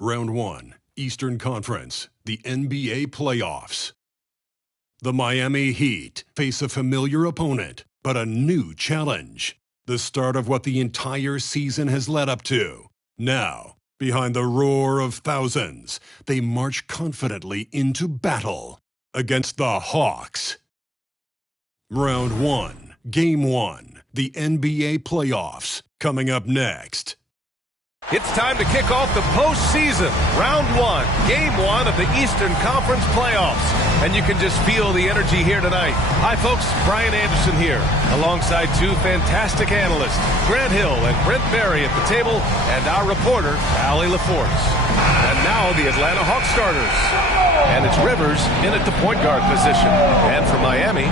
Round 1, Eastern Conference, the NBA playoffs. The Miami Heat face a familiar opponent, but a new challenge. The start of what the entire season has led up to. Now, behind the roar of thousands, they march confidently into battle against the Hawks. Round 1, Game 1, the NBA playoffs, coming up next. It's time to kick off the postseason. Round 1, Game 1 of the Eastern Conference playoffs. And you can just feel the energy here tonight. Hi, folks. Brian Anderson here, alongside two fantastic analysts, Grant Hill and Brent Barry at the table, and our reporter, Allie LaForce. And now the Atlanta Hawks starters. And it's Rivers in at the point guard position. And for Miami,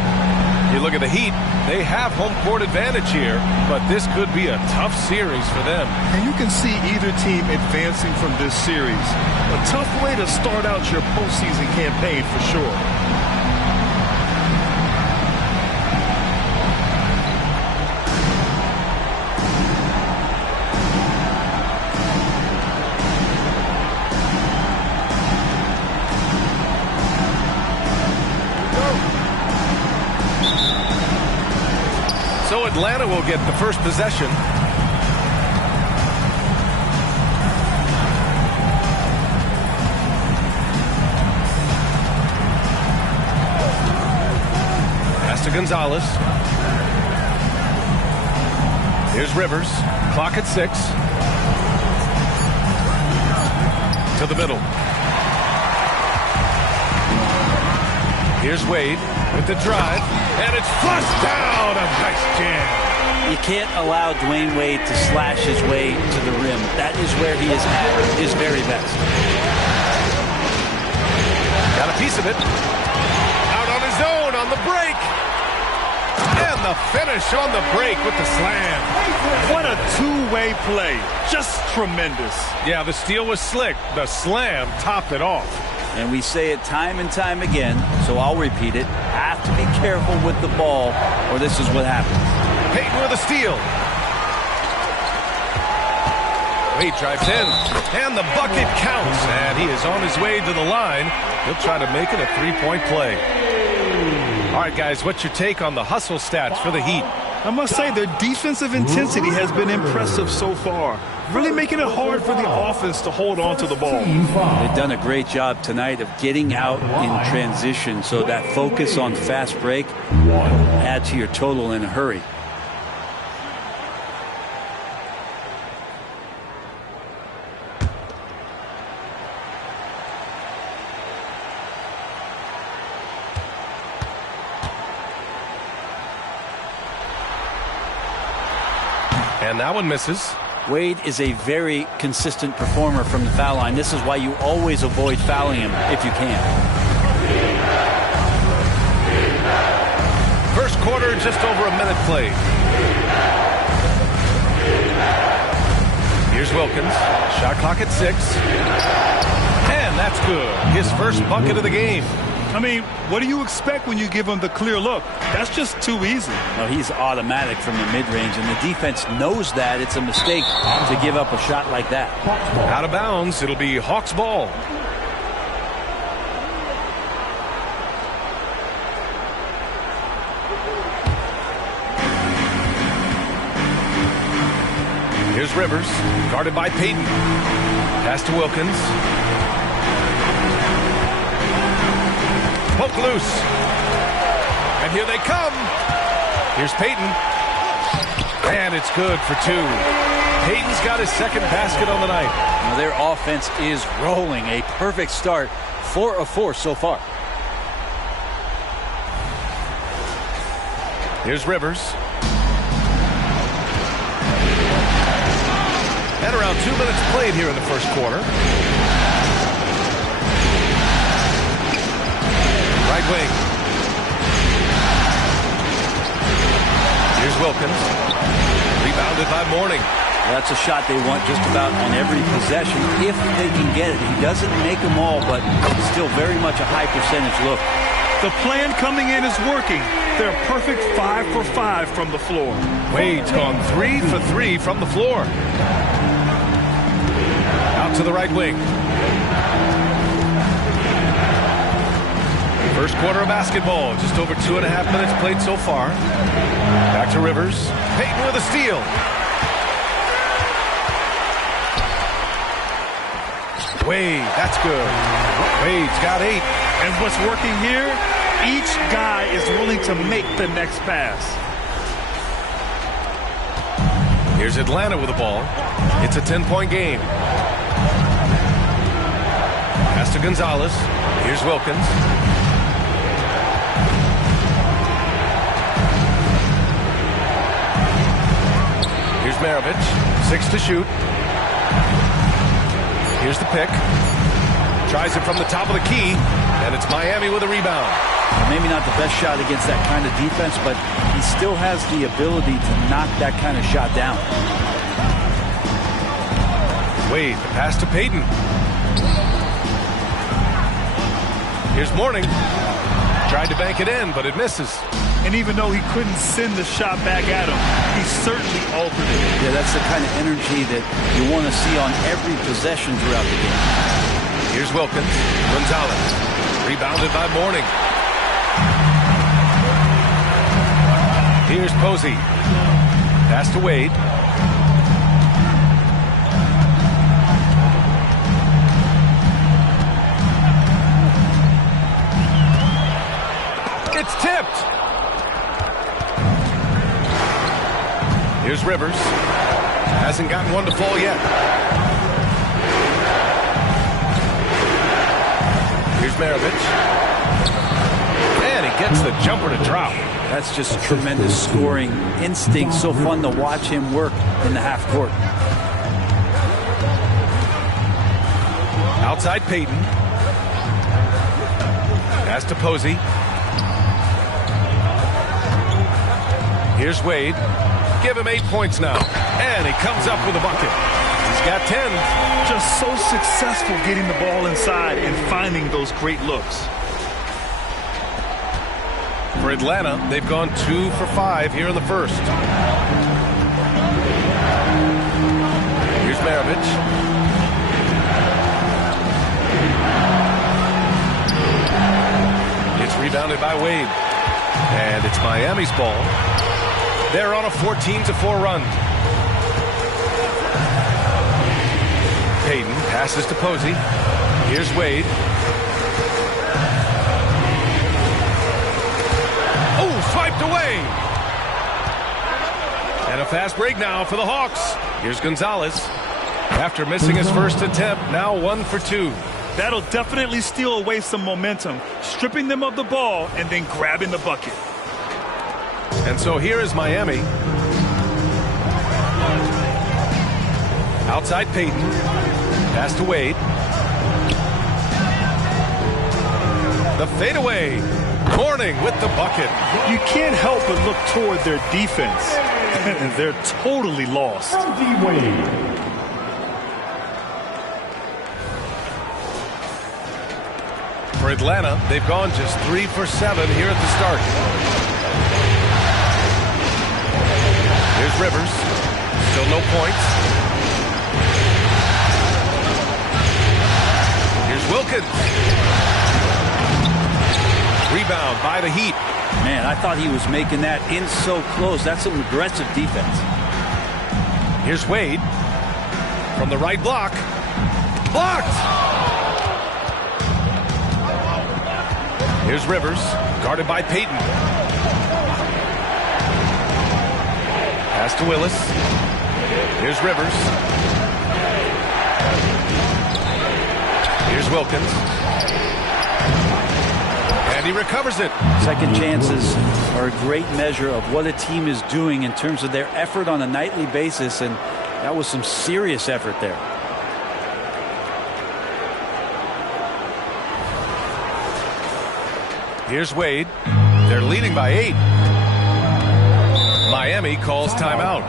you look at the Heat, they have home court advantage here, but this could be a tough series for them. And you can see either team advancing from this series. A tough way to start out your postseason campaign for sure. So Atlanta will get the first possession. Pass to Gonzalez. Here's Rivers. Clock at 6. To the middle. Here's Wade with the drive, and it's flushed down. A nice jam. You can't allow Dwayne Wade to slash his way to the rim. That is where he is at his very best. Got a piece of it. Out on his own on the break. And the finish on the break with the slam. What a two-way play. Just tremendous. Yeah, the steal was slick. The slam topped it off. And we say it time and time again, so I'll repeat it. Have to be careful with the ball, or this is what happens. Payton with a steal. Wade drives in, and the bucket counts. And he is on his way to the line. He'll try to make it a three-point play. All right, guys, what's your take on the hustle stats for the Heat? I must say their defensive intensity has been impressive so far. Really making it hard for the offense to hold on to the ball. They've done a great job tonight of getting out in transition, so that focus on fast break will add to your total in a hurry. And that one misses. Wade is a very consistent performer from the foul line. This is why you always avoid fouling him if you can. First quarter, just over a minute played. Here's Wilkins. Shot clock at 6. And that's good. His first bucket of the game. I mean, what do you expect when you give him the clear look? That's just too easy. No, he's automatic from the mid-range, and the defense knows that it's a mistake to give up a shot like that. Out of bounds, it'll be Hawks ball. Here's Rivers, guarded by Payton. Pass to Wilkins. Poke loose. And here they come. Here's Payton. And it's good for 2. Payton's got his second basket on the night. Now their offense is rolling. A perfect start. 4 of 4 so far. Here's Rivers. And around 2 minutes played here in the first quarter. Right wing. Here's Wilkins. Rebounded by Mourning. That's a shot they want just about on every possession if they can get it. He doesn't make them all, but still very much a high percentage look. The plan coming in is working. They're a perfect 5 for 5 from the floor. Wade's gone 3 for 3 from the floor. Out to the right wing. First quarter of basketball, just over 2.5 minutes played so far. Back to Rivers. Payton with a steal. Wade, that's good. Wade's got 8. And what's working here, each guy is willing to make the next pass. Here's Atlanta with the ball. It's a 10-point game. Pass to Gonzalez. Here's Wilkins. Here's Maravich. 6 to shoot. Here's the pick. Tries it from the top of the key, and it's Miami with a rebound. Maybe not the best shot against that kind of defense, but he still has the ability to knock that kind of shot down. Wade, the pass to Payton. Here's Mourning. Tried to bank it in, but it misses. And even though he couldn't send the shot back at him, he certainly altered it. Yeah, that's the kind of energy that you want to see on every possession throughout the game. Here's Wilkins. Gonzalez. Rebounded by Mourning. Here's Posey. Pass to Wade. It's tipped. Here's Rivers. Hasn't gotten one to fall yet. Here's Maravich. And he gets the jumper to drop. That's just tremendous scoring instinct. So fun to watch him work in the half court. Outside Payton. Pass to Posey. Here's Wade. Give him 8 points now. And he comes up with a bucket. He's got 10. Just so successful getting the ball inside and finding those great looks. For Atlanta, they've gone 2 for 5 here in the first. Here's Maravich. It's rebounded by Wade. And it's Miami's ball. They're on a 14-4 run. Payton passes to Posey. Here's Wade. Oh, swiped away. And a fast break now for the Hawks. Here's Gonzalez. After missing his first attempt, now 1 for 2. That'll definitely steal away some momentum, stripping them of the ball and then grabbing the bucket. And so here is Miami. Outside Payton. Pass to Wade. The fadeaway. Mourning with the bucket. You can't help but look toward their defense. They're totally lost. For Atlanta, they've gone just 3 for 7 here at the start. Here's Rivers. Still no points. Here's Wilkins. Rebound by the Heat. Man, I thought he was making that in so close. That's some aggressive defense. Here's Wade. From the right block. Blocked! Here's Rivers. Guarded by Payton. Pass to Willis. Here's Rivers. Here's Wilkins. And he recovers it. Second chances are a great measure of what a team is doing in terms of their effort on a nightly basis, and that was some serious effort there. Here's Wade. They're leading by 8. Miami calls timeout.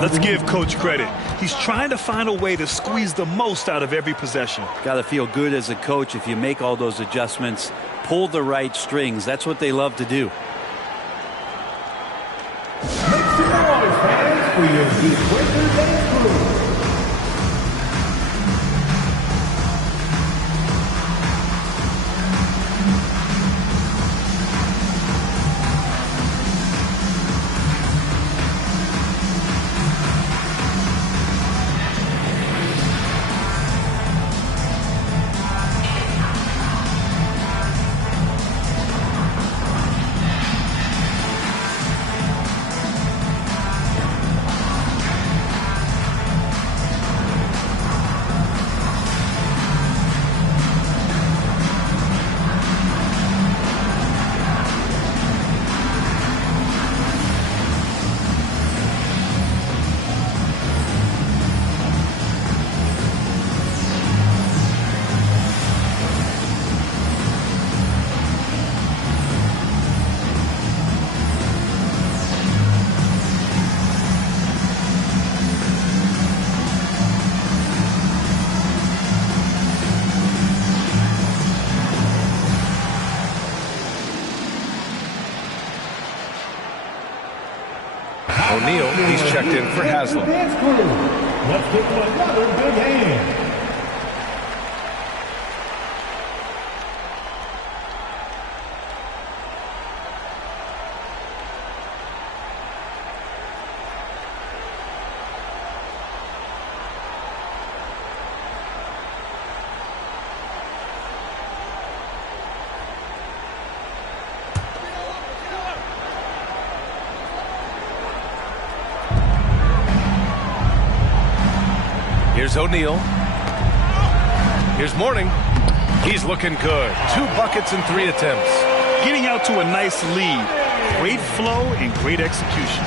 Let's give Coach credit. He's trying to find a way to squeeze the most out of every possession. Got to feel good as a coach if you make all those adjustments, pull the right strings. That's what they love to do. Make some noise, fans, for your Deep Breaker Dance Crew. O'Neal, he's checked in for Haslam. Dance crew. Let's give them another big hand. Here's O'Neal. Here's Mourning. He's looking good. 2 buckets in 3 attempts. Getting out to a nice lead. Great flow and great execution.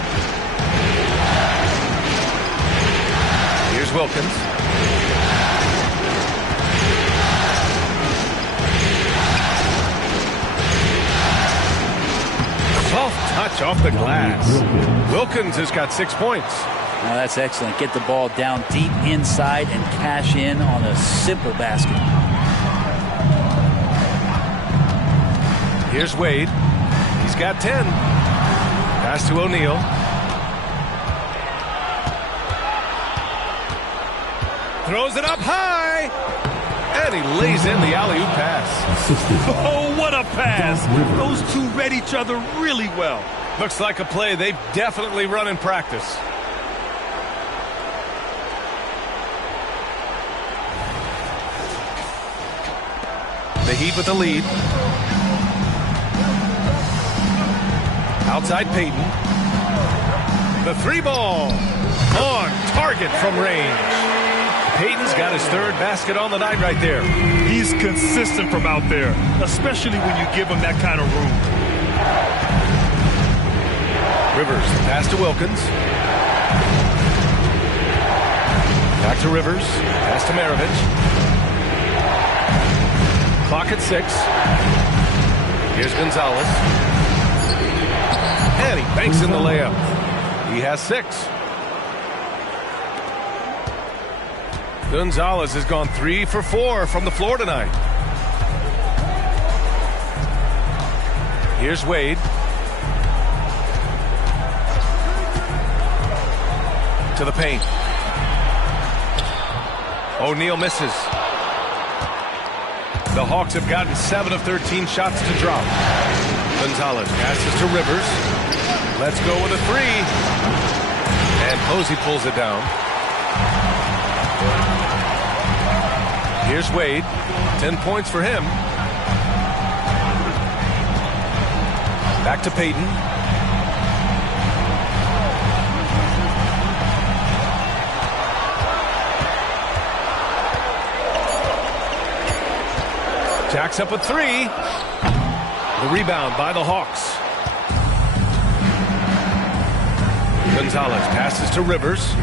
Here's Wilkins. Soft touch off the glass. Wilkins has got 6 points. Now that's excellent. Get the ball down deep inside and cash in on a simple basket. Here's Wade. He's got 10. Pass to O'Neal. Throws it up high. And he lays in the alley-oop pass. Oh, what a pass. Those two read each other really well. Looks like a play they've definitely run in practice. The Heat with the lead. Outside Payton. The 3-ball. On target from range. Payton's got his 3rd basket on the night right there. He's consistent from out there, especially when you give him that kind of room. Rivers, pass to Wilkins. Back to Rivers. Pass to Maravich. Clock at 6. Here's Gonzalez. And he banks in the layup. He has 6. Gonzalez has gone 3 for 4 from the floor tonight. Here's Wade. To the paint. O'Neal misses. The Hawks have gotten 7 of 13 shots to drop. Gonzalez passes to Rivers. Let's go with a 3. And Posey pulls it down. Here's Wade. 10 points for him. Back to Payton. Jacks up a 3. The rebound by the Hawks. Gonzalez passes to Rivers.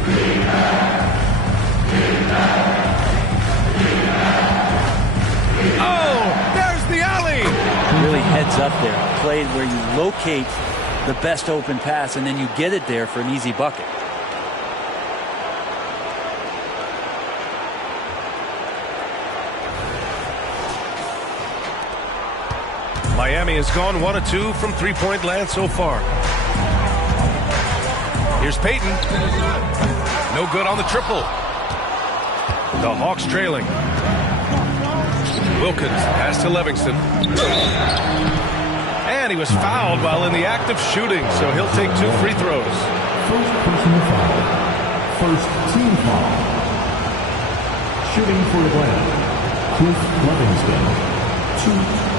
Oh, there's the alley. Really heads up there. A play where you locate the best open pass and then you get it there for an easy bucket. Miami has gone 1 of 2 from 3-point land so far. Here's Payton. No good on the triple. The Hawks trailing. Wilkins pass to Livingston. And he was fouled while in the act of shooting, so he'll take 2 free throws. First personal foul. First team foul. Shooting for Atlanta. Cliff Livingston. 2.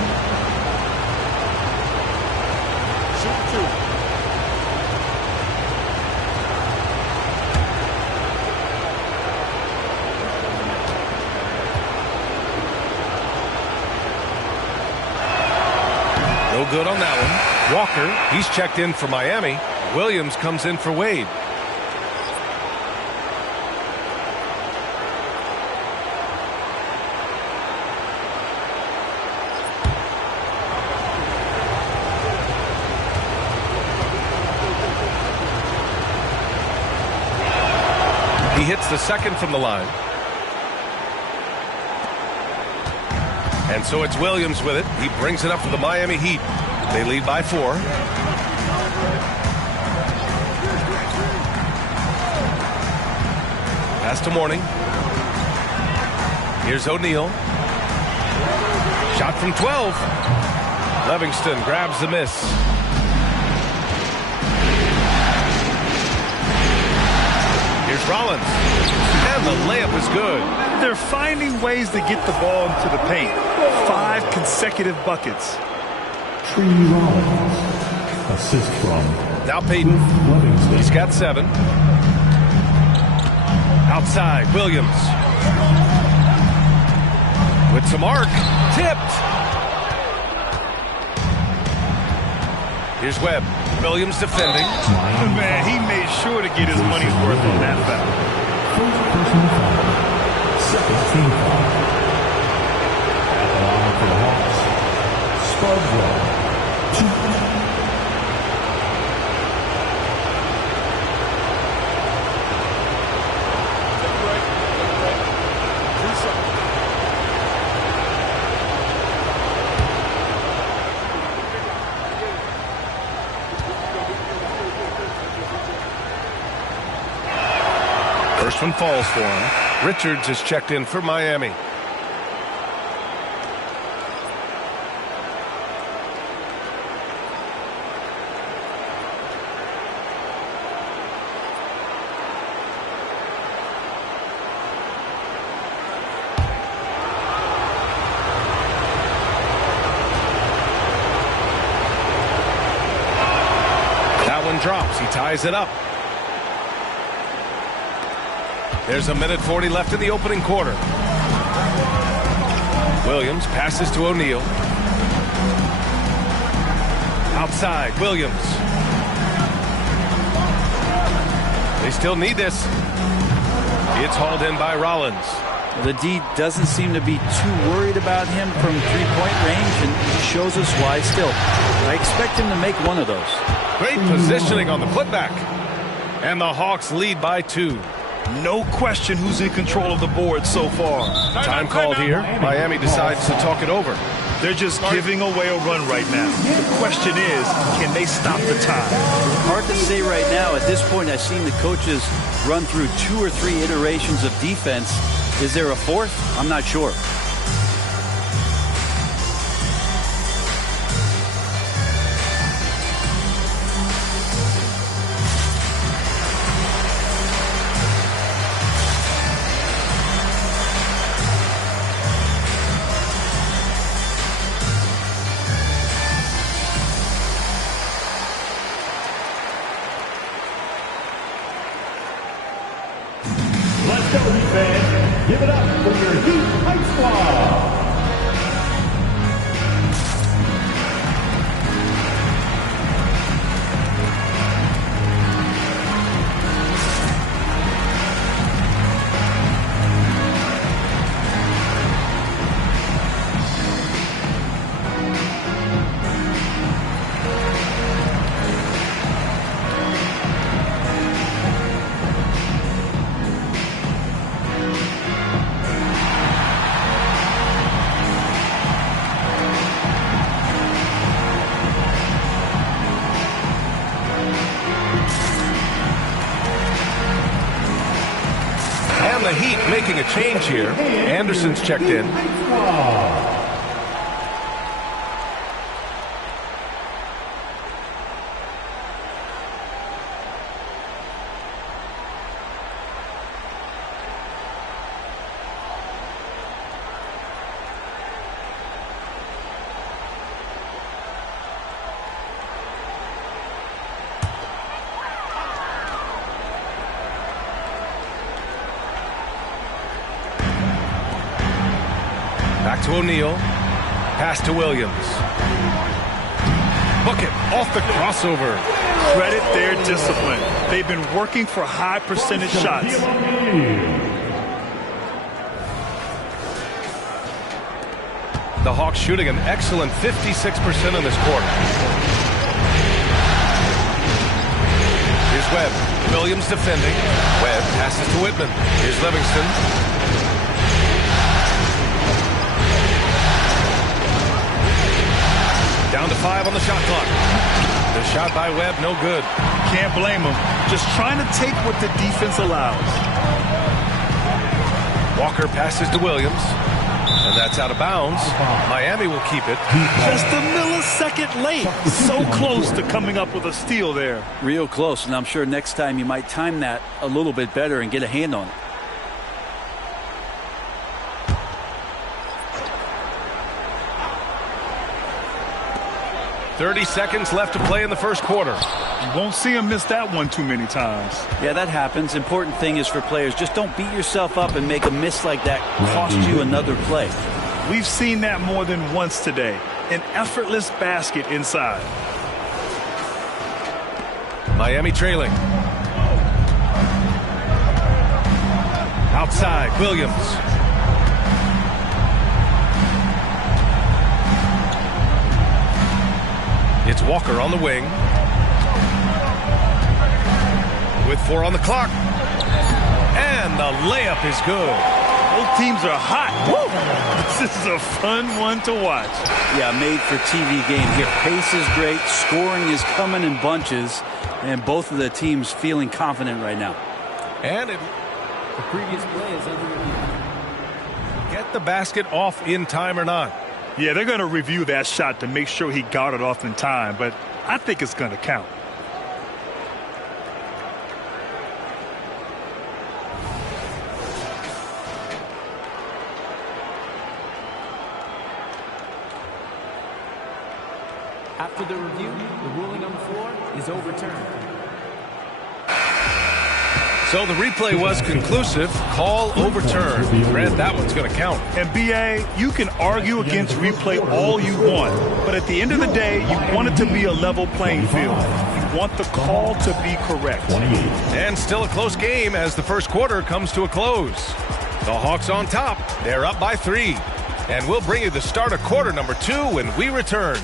No good on that one. Walker, he's checked in for Miami. Williams comes in for Wade. He hits the second from the line. And so it's Williams with it. He brings it up for the Miami Heat. They lead by 4. Pass to Mourning. Here's O'Neal. Shot from 12. Livingston grabs the miss. Here's Rollins. And the layup is good. They're finding ways to get the ball into the paint. 5 consecutive buckets. Tree Rollins. Assist from Now Payton. Livingston. He's got 7. Outside, Williams. With some arc. Tipped. Here's Webb. Williams defending. Man, he made sure to get his money's worth on that foul. First personal foul. Second team foul. At the line for the Hawks, Spudrow. 2. First one falls for him. Richards is checked in for Miami. That one drops. He ties it up. There's a minute 40 left in the opening quarter. Williams passes to O'Neal. Outside, Williams. They still need this. It's hauled in by Rollins. The D doesn't seem to be too worried about him from three-point range, and he shows us why still. I expect him to make one of those. Great positioning on the putback. And the Hawks lead by 2. No question who's in control of the board so far. Time called here. Miami decides to talk it over. They're just giving away a run right now. The question is, can they stop the time? Hard to say right now. At this point, I've seen the coaches run through 2 or 3 iterations of defense. Is there a 4th? I'm not sure. Let's go, Heat fans. Give it up for your Heat Hype Squad. And the Heat making a change here. Anderson's checked in. Back to O'Neal. Pass to Williams. Book it off the crossover. Credit their discipline. They've been working for high percentage shots. The Hawks shooting an excellent 56% in this quarter. Here's Webb. Williams defending. Webb passes to Whitman. Here's Livingston. Down to 5 on the shot clock. The shot by Webb, no good. Can't blame them. Just trying to take what the defense allows. Walker passes to Williams. And that's out of bounds. Miami will keep it. Just a millisecond late. So close to coming up with a steal there. Real close, and I'm sure next time you might time that a little bit better and get a hand on it. "30 seconds left to play in the first quarter." You won't see him miss that one too many times. Yeah, that happens. Important thing is for players, just don't beat yourself up and make a miss like that cost you another play. We've seen that more than once today. An effortless basket inside. Miami trailing. Outside, Williams. It's Walker on the wing. With 4 on the clock. And the layup is good. Both teams are hot. Woo! This is a fun one to watch. Yeah, made for TV game here. Pace is great. Scoring is coming in bunches. And both of the teams feeling confident right now. And the previous play is under review. Get the basket off in time or not. Yeah, they're going to review that shot to make sure he got it off in time, but I think it's going to count. After the review, the ruling on the floor is overturned. So the replay was conclusive. Call overturned. Grant, that one's going to count. And B.A., you can argue against replay all you want, but at the end of the day, you want it to be a level playing field. You want the call to be correct. And still a close game as the first quarter comes to a close. The Hawks on top. They're up by 3. And we'll bring you the start of quarter number 2 when we return.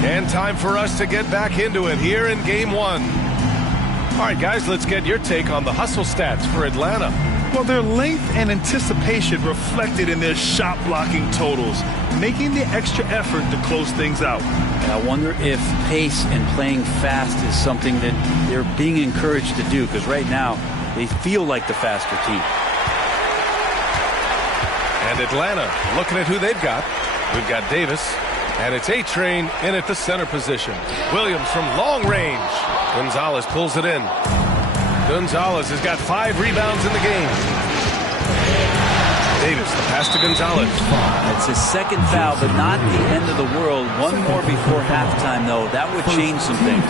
And time for us to get back into it here in Game 1. All right, guys, let's get your take on the hustle stats for Atlanta. Well, their length and anticipation reflected in their shot blocking totals, making the extra effort to close things out. And I wonder if pace and playing fast is something that they're being encouraged to do, because right now they feel like the faster team. And Atlanta, looking at who they've got. We've got Davis. And it's A-Train in at the center position. Williams from long range. Gonzalez pulls it in. Gonzalez has got 5 rebounds in the game. Davis, the pass to Gonzalez. It's his second foul, but not the end of the world. One more before halftime, though. That would change some things.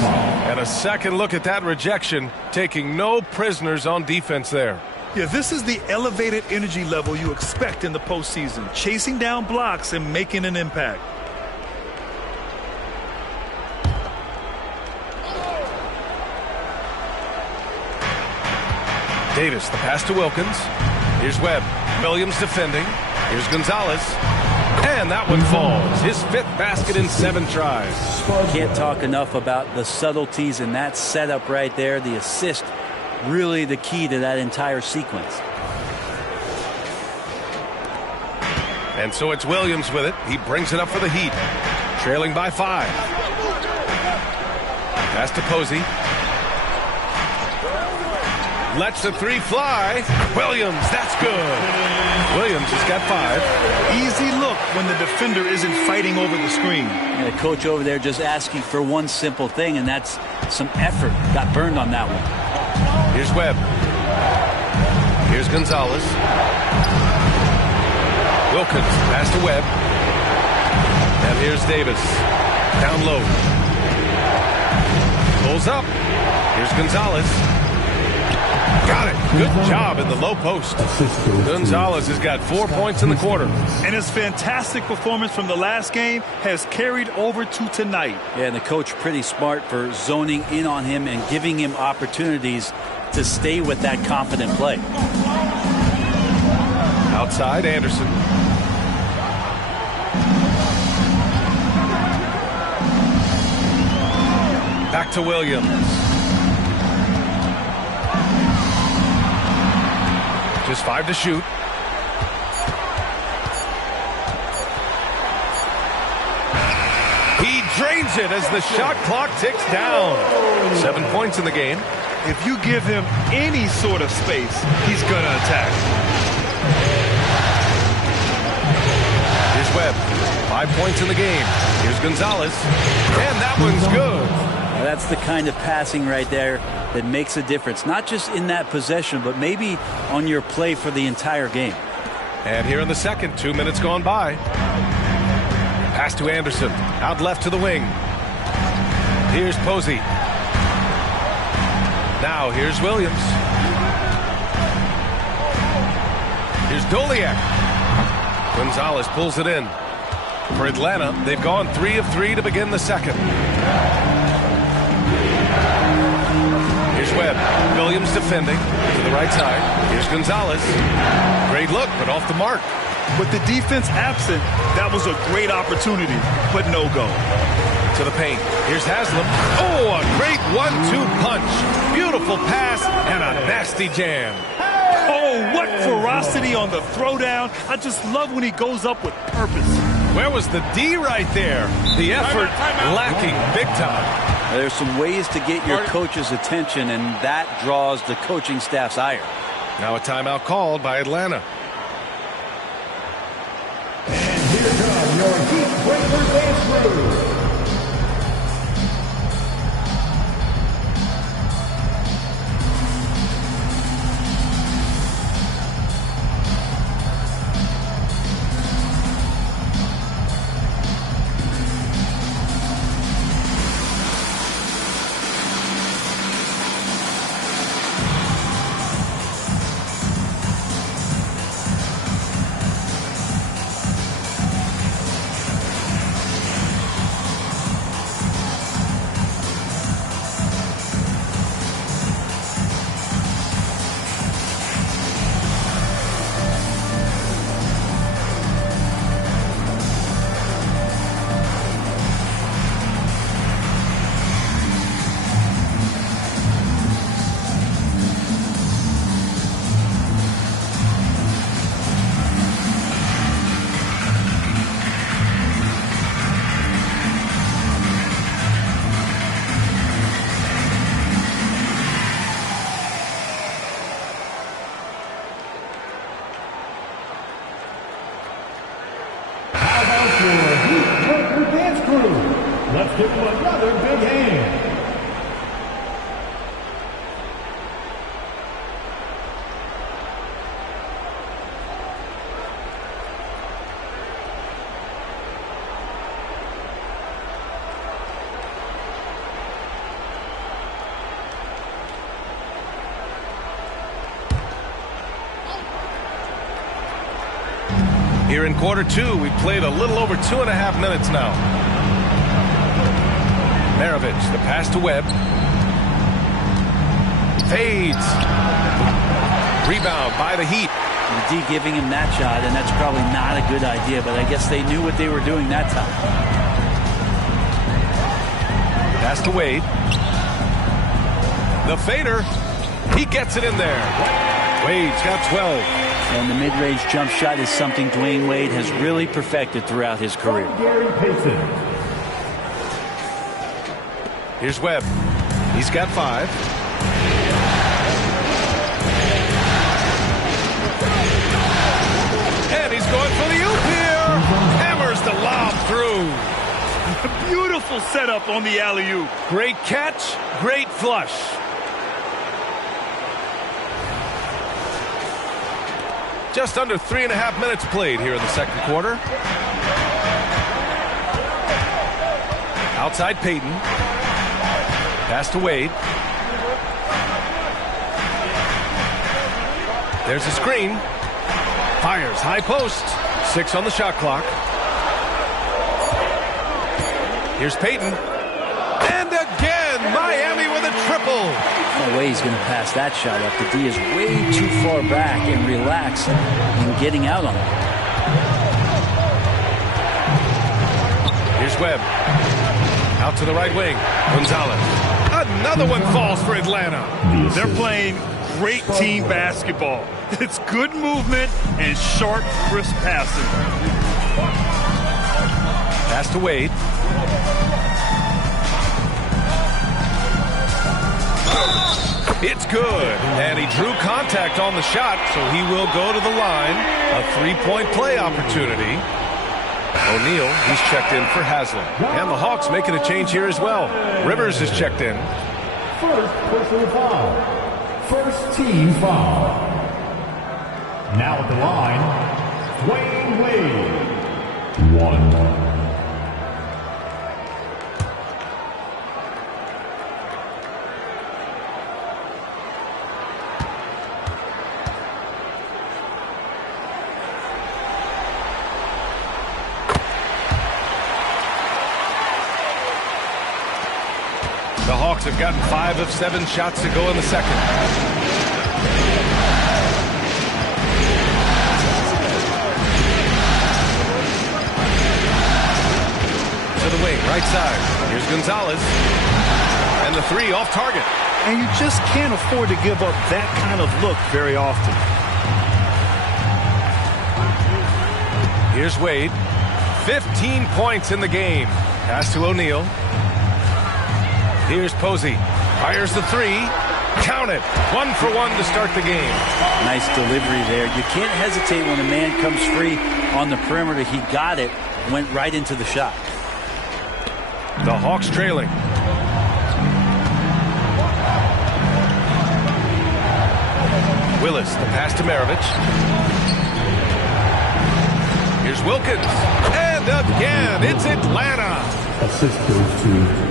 And a second look at that rejection, taking no prisoners on defense there. Yeah, this is the elevated energy level you expect in the postseason. Chasing down blocks and making an impact. Davis, the pass to Wilkins. Here's Webb. Williams defending. Here's Gonzalez. And that one falls. His 5th basket in 7 tries. Can't talk enough about the subtleties in that setup right there. The assist, really the key to that entire sequence. And so it's Williams with it. He brings it up for the Heat. Trailing by 5. Pass to Posey. Lets the 3 fly. Williams, that's good. Williams has got 5. Easy look when the defender isn't fighting over the screen. And the coach over there just asking for one simple thing, and that's some effort. Got burned on that one. Here's Webb. Here's Gonzalez. Wilkins, pass to Webb. And here's Davis. Down low. Pulls up. Here's Gonzalez. Got it. Good job in the low post. Gonzalez has got 4 points in the quarter. And his fantastic performance from the last game has carried over to tonight. Yeah, and the coach pretty smart for zoning in on him and giving him opportunities to stay with that confident play. Outside, Anderson. Back to Williams. Just 5 to shoot. He drains it as the shot clock ticks down. 7 points in the game. If you give him any sort of space, he's going to attack. Here's Webb. 5 points in the game. Here's Gonzalez. And that one's good. Now that's the kind of passing right there that makes a difference. Not just in that possession, but maybe on your play for the entire game. And here in the second, 2 minutes gone by. Pass to Anderson. Out left to the wing. Here's Posey. Now here's Williams. Here's Doliak. Gonzalez pulls it in. For Atlanta, they've gone 3 of 3 to begin the second. Here's Webb. Williams defending to the right side. Here's Gonzalez. Great look, but off the mark. With the defense absent, that was a great opportunity, but no go. To the paint. Here's Haslam. Oh, a great 1-2 punch. Beautiful pass and a nasty jam. Oh, what ferocity on the throwdown. I just love when he goes up with purpose. Where was the D right there? The effort lacking big time. There's some ways to get your coach's attention, and that draws the coaching staff's ire. Now a timeout called by Atlanta. And here come your Heat breakers and crew. Let's give him another big hand. Here in quarter 2, we've played a little over 2.5 minutes now. Maravich, the pass to Webb. Fades. Rebound by the Heat. The D giving him that shot, and that's probably not a good idea, but I guess they knew what they were doing that time. Pass to Wade. The fader. He gets it in there. Wade's got 12. And the mid-range jump shot is something Dwayne Wade has really perfected throughout his career. Gary Payton. Here's Webb. He's got 5. And he's going for the oop here. Hammers the lob through. Beautiful setup on the alley-oop. Great catch, great flush. Just under 3.5 minutes played here in the second quarter. Outside Payton. Pass to Wade. There's a screen. Fires high post. 6 on the shot clock. Here's Payton. And again, Miami with a triple. No way he's going to pass that shot up. The D is way too far back and relaxed in getting out on it. Here's Webb. Out to the right wing. Gonzalez. Another one falls for Atlanta. They're playing great team basketball. It's good movement and sharp, crisp passing. Pass to Wade. It's good. And he drew contact on the shot, so he will go to the line. A three-point play opportunity. O'Neal, he's checked in for Haslam. And the Hawks making a change here as well. Rivers is checked in. First personal foul. First team foul. Now at the line, Dwayne Wade. 1. The Hawks have gotten 5 of 7 shots to go in the second. To the wing, right side. Here's Gonzalez. And the three off target. And you just can't afford to give up that kind of look very often. Here's Wade. 15 points in the game. Pass to O'Neal. Here's Posey. Fires the three. Count it. 1 for 1 to start the game. Nice delivery there. You can't hesitate when a man comes free on the perimeter. He got it. Went right into the shot. The Hawks trailing. Willis, the pass to Maravich. Here's Wilkins. And again, it's Atlanta. Assist goes to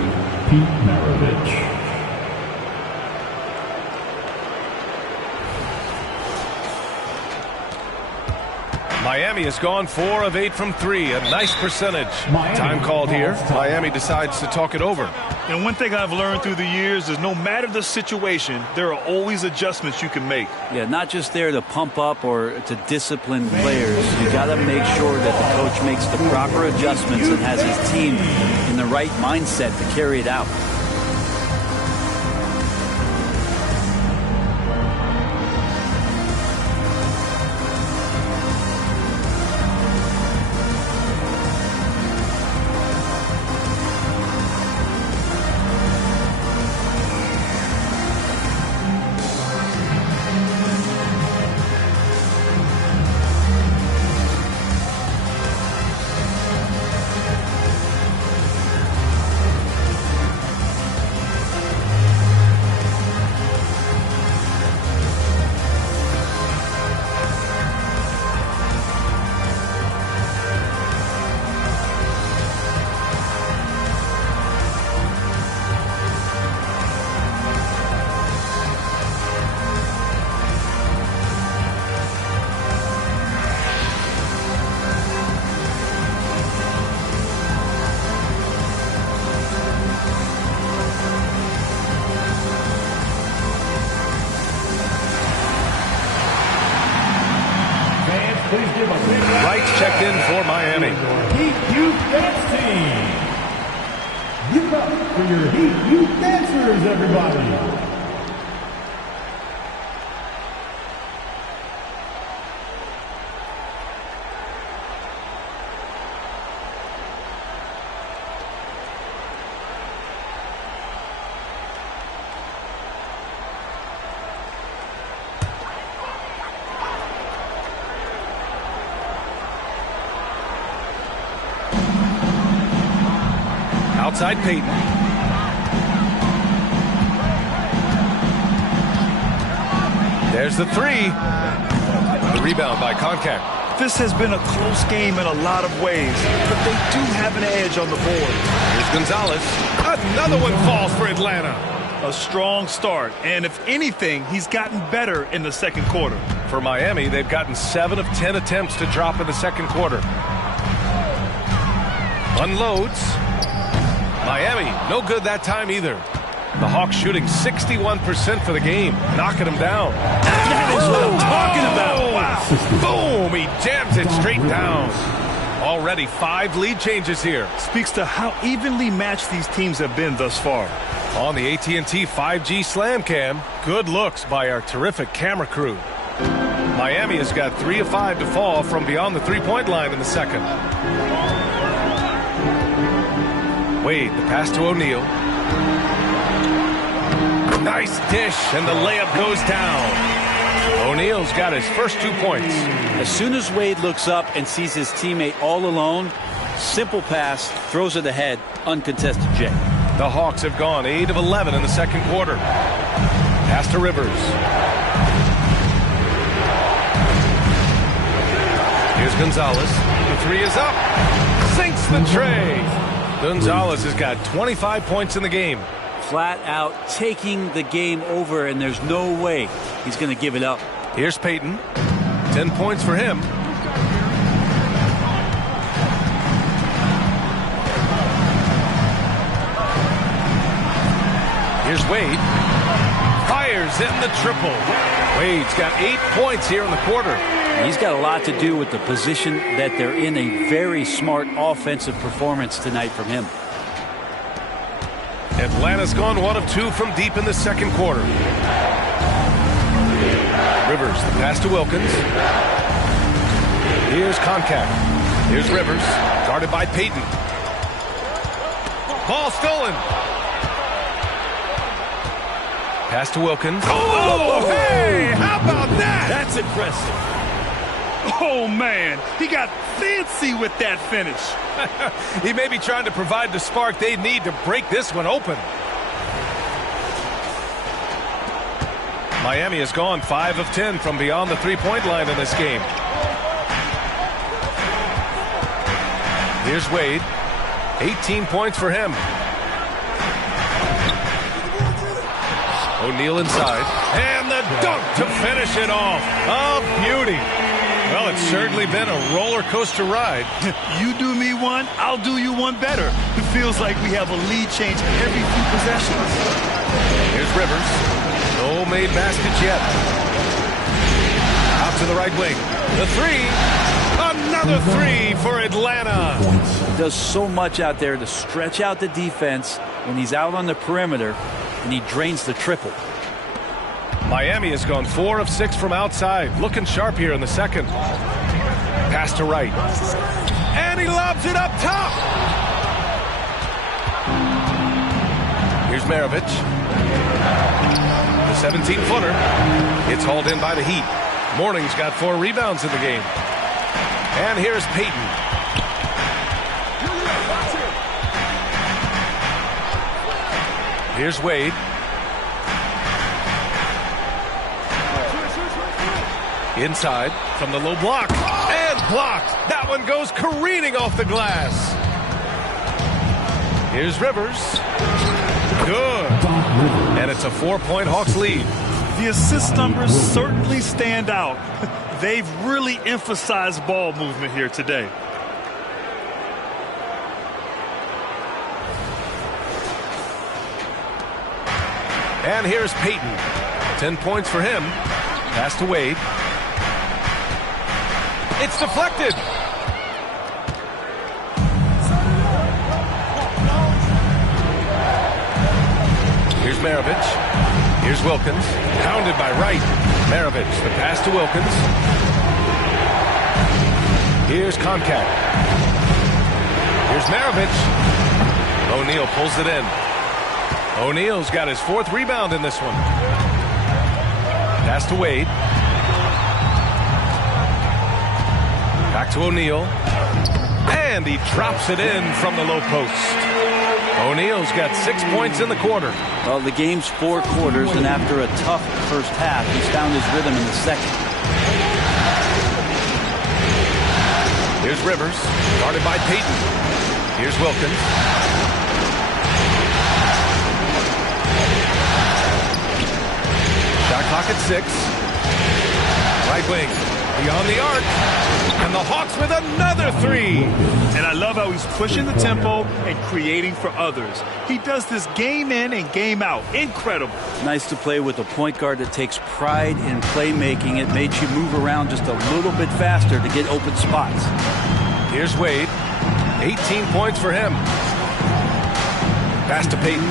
Pete Maravich. Miami has gone 4 of 8 from 3. A nice percentage. Time called here. Miami decides to talk it over. And one thing I've learned through the years is no matter the situation, there are always adjustments you can make. Yeah, not just there to pump up or to discipline players. You got to make sure that the coach makes the proper adjustments and has his team in the right mindset to carry it out. Wright's checked in for Miami. Heat Youth Dance Team. Give it up for your Heat Youth Dancers, everybody. Outside Payton. There's the three. The rebound by Concacaf. This has been a close game in a lot of ways, but they do have an edge on the board. Here's Gonzalez. Another one falls for Atlanta. A strong start, and if anything, he's gotten better in the second quarter. For Miami, they've gotten 7 of 10 attempts to drop in the second quarter. Unloads. Miami, no good that time either. The Hawks shooting 61% for the game, knocking them down. That is what I'm talking about. Wow. Boom, he jams it straight down. Already 5 lead changes here. Speaks to how evenly matched these teams have been thus far. On the AT&T 5G Slam Cam, good looks by our terrific camera crew. Miami has got 3 of 5 to fall from beyond the three-point line in the second. Wade, the pass to O'Neal. Nice dish, and the layup goes down. O'Neal's got his first 2 points. As soon as Wade looks up and sees his teammate all alone, simple pass, throws it ahead, uncontested J. The Hawks have gone 8 of 11 in the second quarter. Pass to Rivers. Here's Gonzalez. The three is up. Sinks the tray. Gonzalez has got 25 points in the game. Flat out taking the game over, and there's no way he's going to give it up. Here's Payton. 10 points for him. Here's Wade. Fires in the triple. Wade's got 8 points here in the quarter. He's got a lot to do with the position that they're in. A very smart offensive performance tonight from him. Atlanta's gone 1 of 2 from deep in the second quarter. Rivers, the pass to Wilkins. Here's Concact. Here's Rivers, guarded by Payton. Ball stolen. Pass to Wilkins. Oh, hey, how about that? That's impressive. Oh, man, he got fancy with that finish. He may be trying to provide the spark they need to break this one open. Miami has gone 5 of 10 from beyond the three-point line in this game. Here's Wade. 18 points for him. O'Neal inside. And the dunk to finish it off. A beauty. Well, it's certainly been a roller coaster ride. You do me one, I'll do you one better. It feels like we have a lead change every few possessions. Here's Rivers. No made baskets yet. Out to the right wing. The three. Another three for Atlanta. He does so much out there to stretch out the defense when he's out on the perimeter, and he drains the triple. Miami has gone 4 of 6 from outside. Looking sharp here in the second. Pass to Wright. And he lobs it up top. Here's Maravich. The 17-footer. It's hauled in by the Heat. Morning's got 4 rebounds in the game. And here's Payton. Here's Wade. Inside from the low block. And blocked. That one goes careening off the glass. Here's Rivers. Good. And it's a 4-point Hawks lead. The assist numbers certainly stand out. They've really emphasized ball movement here today. And here's Payton. 10 points for him. Pass to Wade. It's deflected. Here's Maravich. Here's Wilkins. Pounded by Wright. Maravich, the pass to Wilkins. Here's Concact. Here's Maravich. O'Neal pulls it in. O'Neal's got his 4th rebound in this one. Pass to Wade. Back to O'Neal. And he drops it in from the low post. O'Neal's got 6 points in the quarter. Well, the game's 4 quarters, and after a tough first half, he's found his rhythm in the second. Here's Rivers, guarded by Payton. Here's Wilkins. Shot clock at 6. Right wing, beyond the arc. And the Hawks with another 3. And I love how he's pushing the tempo and creating for others. He does this game in and game out. Incredible. Nice to play with a point guard that takes pride in playmaking. It makes you move around just a little bit faster to get open spots. Here's Wade. 18 points for him. Pass to Payton.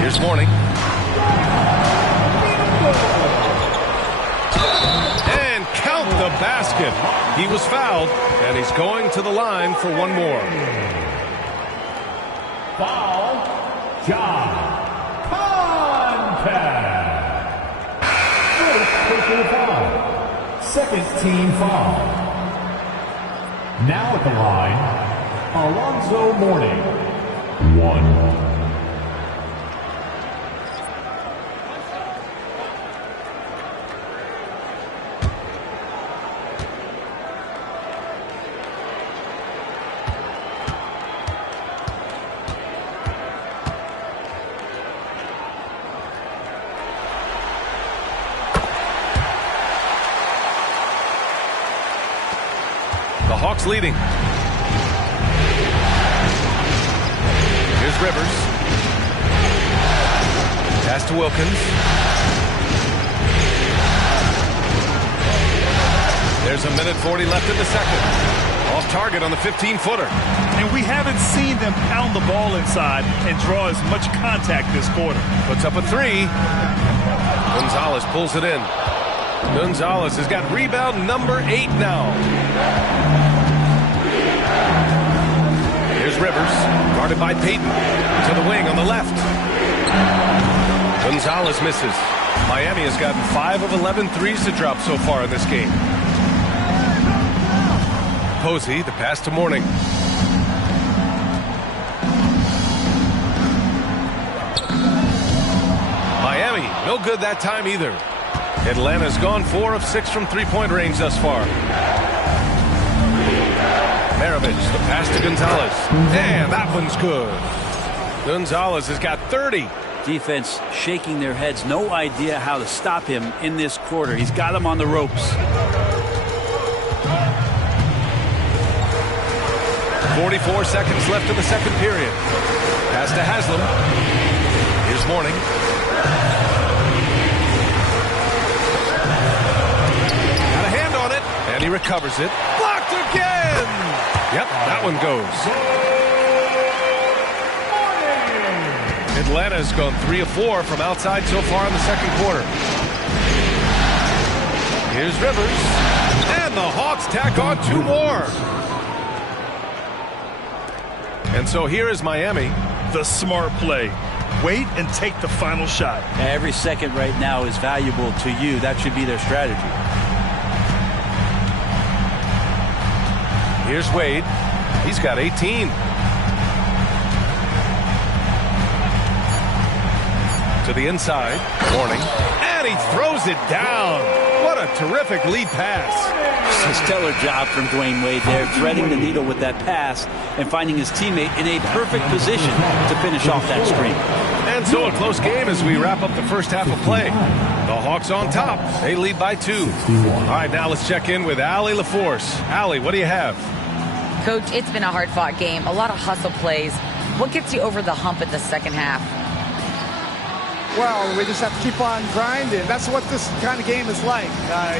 Here's Mourning. And count the basket. He was fouled, and he's going to the line for one more. Foul, shot, contact. First personal foul. Second team foul. Now at the line, Alonzo Mourning. 1. The Hawks leading. Here's Rivers. Pass to Wilkins. There's a minute 40 left in the second. Off target on the 15-footer. And we haven't seen them pound the ball inside and draw as much contact this quarter. Puts up a three. Gonzalez pulls it in. Gonzalez has got rebound number 8 now. Here's Rivers, guarded by Payton. To the wing on the left. Gonzalez misses. Miami has gotten 5 of 11 threes to drop so far in this game. Posey, the pass to Mourning. Miami, no good that time either. Atlanta's gone 4 of 6 from three-point range thus far. Maravich, the pass to Gonzalez. And that one's good. Gonzalez has got 30. Defense shaking their heads. No idea how to stop him in this quarter. He's got him on the ropes. 44 seconds left in the second period. Pass to Haslam. Here's Mourning. Got a hand on it. And he recovers it. Blocked again. Yep, that one goes. Atlanta's gone 3 of 4 from outside so far in the second quarter. Here's Rivers. And the Hawks tack on 2 more. And so here is Miami. The smart play. Wait and take the final shot. Every second right now is valuable to you. That should be their strategy. Here's Wade. He's got 18. To the inside. Mourning. And he throws it down. What a terrific lead pass. A stellar job from Dwayne Wade there, threading the needle with that pass and finding his teammate in a perfect position to finish off that screen. And so a close game as we wrap up the first half of play. The Hawks on top. They lead by 2. All right, now let's check in with Allie LaForce. Allie, what do you have? Coach, it's been a hard-fought game. A lot of hustle plays. What gets you over the hump in the second half? Well, we just have to keep on grinding. That's what this kind of game is like.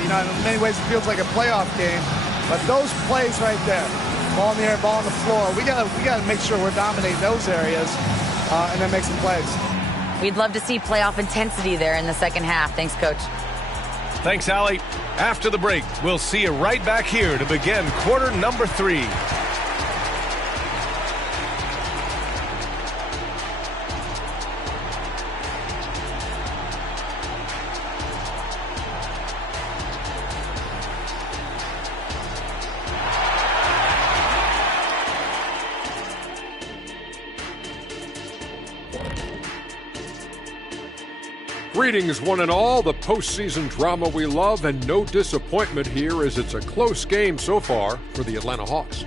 In many ways it feels like a playoff game. But those plays right there, ball in the air, ball on the floor, we gotta make sure we're dominating those areas and then make some plays. We'd love to see playoff intensity there in the second half. Thanks, Coach. Thanks, Allie. After the break, we'll see you right back here to begin quarter number 3. Greetings, one and all. The postseason drama we love, and no disappointment here as it's a close game so far for the Atlanta Hawks.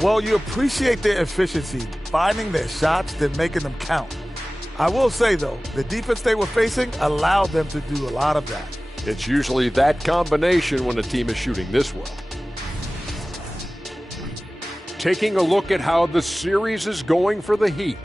Well, you appreciate their efficiency, finding their shots, then making them count. I will say, though, the defense they were facing allowed them to do a lot of that. It's usually that combination when a team is shooting this well. Taking a look at how the series is going for the Heat.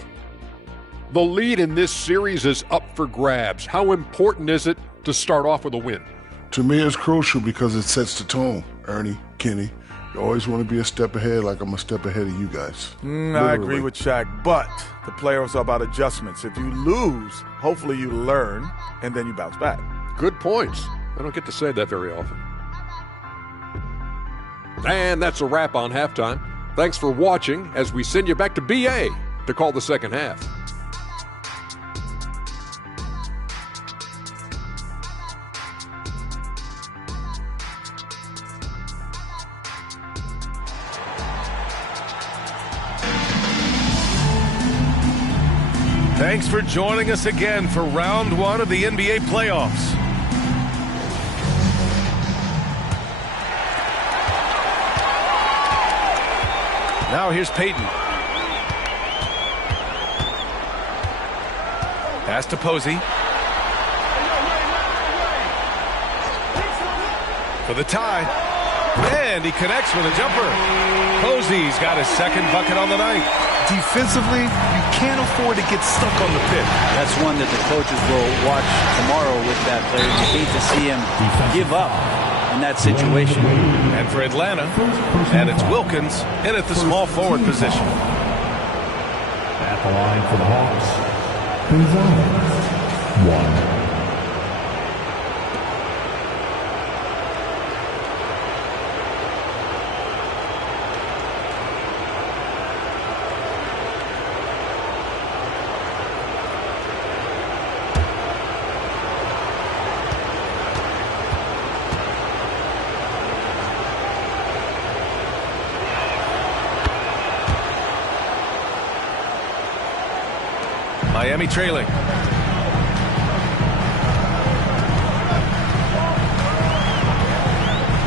The lead in this series is up for grabs. How important is it to start off with a win? To me, it's crucial because it sets the tone, Ernie, Kenny. You always want to be a step ahead, like I'm a step ahead of you guys. I agree with Shaq, but the playoffs are about adjustments. If you lose, hopefully you learn, and then you bounce back. Good points. I don't get to say that very often. And that's a wrap on halftime. Thanks for watching as we send you back to BA to call the second half. Thanks for joining us again for round one of the NBA playoffs. Now here's Payton. Pass to Posey. For the tie. And he connects with a jumper. Posey's got his second bucket on the night. Defensively, you can't afford to get stuck on the pick. That's one that the coaches will watch tomorrow with that player. You hate to see him give up in that situation. And for Atlanta, and it's Wilkins in at the small forward position. At the line for the Hawks, Gonzalez, 1. Miami trailing.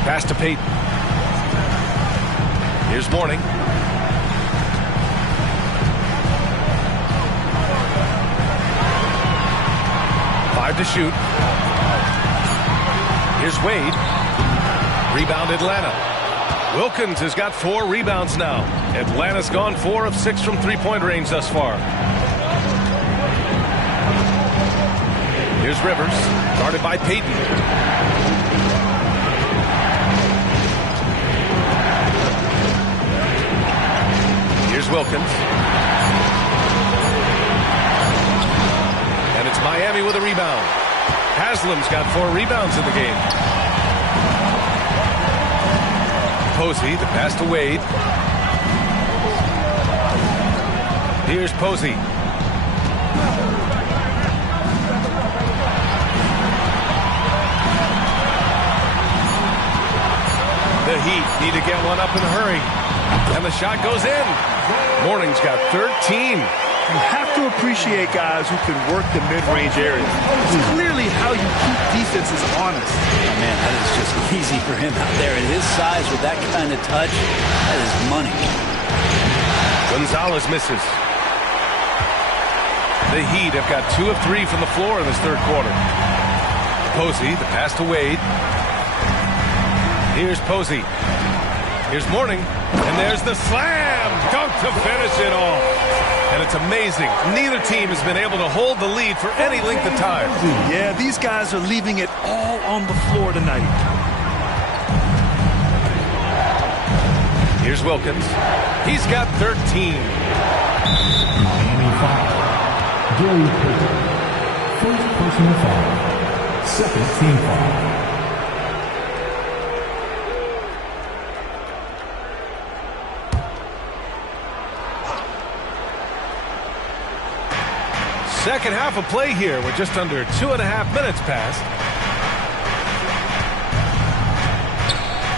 Pass to Payton. Here's Mourning. Five to shoot. Here's Wade. Rebound Atlanta. Wilkins has got 4 rebounds now. Atlanta's gone 4 of 6 from three-point range thus far. Here's Rivers, guarded by Payton. Here's Wilkins. And it's Miami with a rebound. Haslam's got 4 rebounds in the game. Posey, the pass to Wade. Here's Posey. The Heat need to get one up in a hurry. And the shot goes in. Mourning's got 13. You have to appreciate guys who can work the mid-range area. It's clearly how you keep defenses honest. Oh, man, that is just easy for him out there. At his size with that kind of touch, that is money. Gonzalez misses. The Heat have got 2 of 3 from the floor in this third quarter. Posey, the pass to Wade. Here's Posey. Here's Mourning. And there's the slam dunk to finish it off. And it's amazing. Neither team has been able to hold the lead for any length of time. Yeah, these guys are leaving it all on the floor tonight. Here's Wilkins. He's got 13. Miami foul. Gary Payton. First personal foul. Second team foul. Second half of play here with just under 2.5 minutes passed.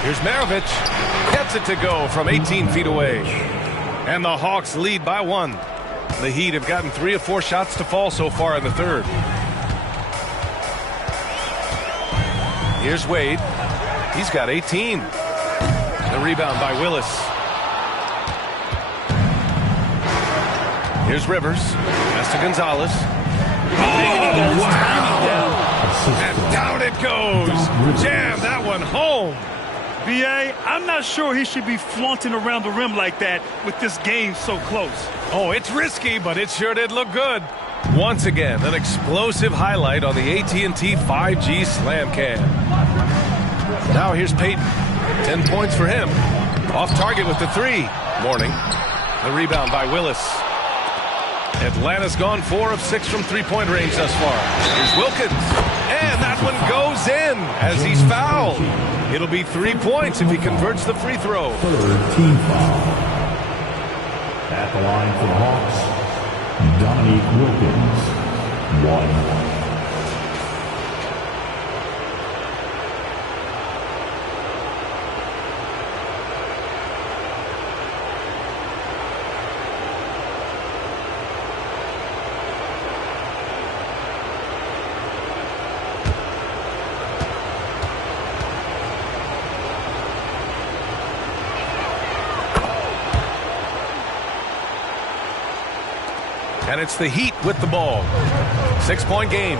Here's Maravich. Gets it to go from 18 feet away. And the Hawks lead by 1. The Heat have gotten 3 of 4 shots to fall so far in the third. Here's Wade. He's got 18. The rebound by Willis. Here's Rivers. Pass to Gonzalez. Oh, wow. And down it goes. Jam that one home. B.A., I'm not sure he should be flaunting around the rim like that with this game so close. Oh, it's risky, but it sure did look good. Once again, an explosive highlight on the AT&T 5G Slam Cam. Now here's Payton. 10 points for him. Off target with the three. Mourning. The rebound by Willis. Atlanta's gone 4 of 6 from three-point range thus far. Here's Wilkins. And that one goes in as he's fouled. It'll be 3 points if he converts the free throw. Third team foul. At the line for the Hawks, Dominique Wilkins. 1. And it's the Heat with the ball. 6-point game.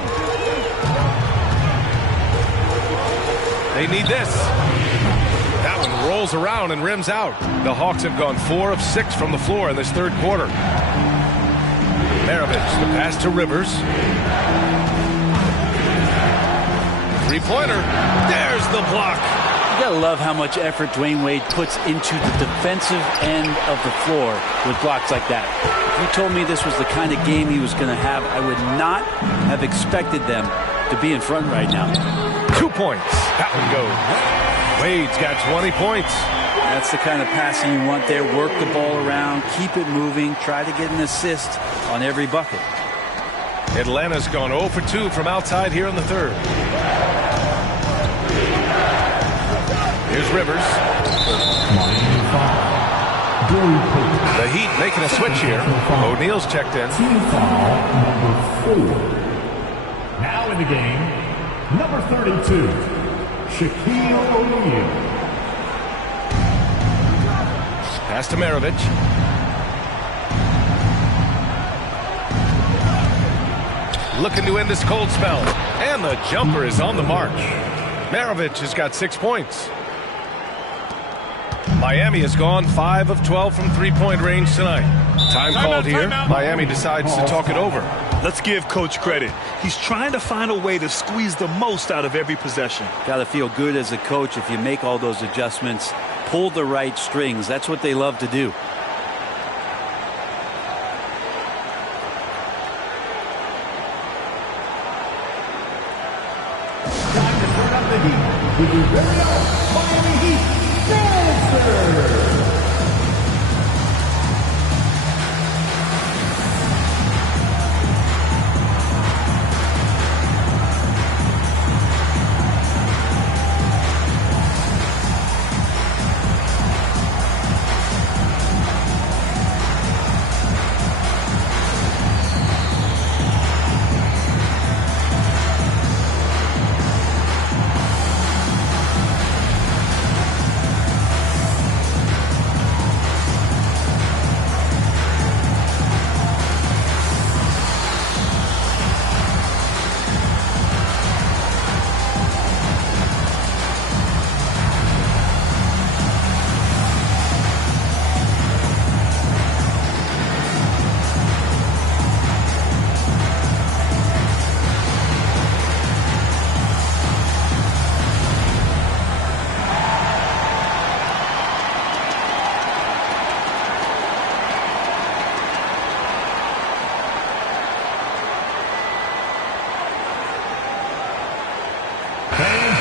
They need this. That one rolls around and rims out. The Hawks have gone 4 of 6 from the floor in this third quarter. Maravich, the pass to Rivers. Three-pointer. There's the block. You gotta love how much effort Dwayne Wade puts into the defensive end of the floor with blocks like that. If you told me this was the kind of game he was going to have, I would not have expected them to be in front right now. 2 points. That one goes. Wade's got 20 points. That's the kind of passing you want there. Work the ball around, keep it moving, try to get an assist on every bucket. Atlanta's gone 0 for 2 from outside here in the third. Here's Rivers. The Heat making a switch here. O'Neal's checked in. Team foul number 4. Now in the game, number 32, Shaquille O'Neal. Pass to Maravich. Looking to end this cold spell. And the jumper is on the mark. Maravich has got 6 points. Miami has gone 5 of 12 from three-point range tonight. Time called here. Miami decides to talk it over. Let's give Coach credit. He's trying to find a way to squeeze the most out of every possession. Got to feel good as a coach if you make all those adjustments, pull the right strings. That's what they love to do. Time to turn up the heat with your very own Miami Heat Dancers.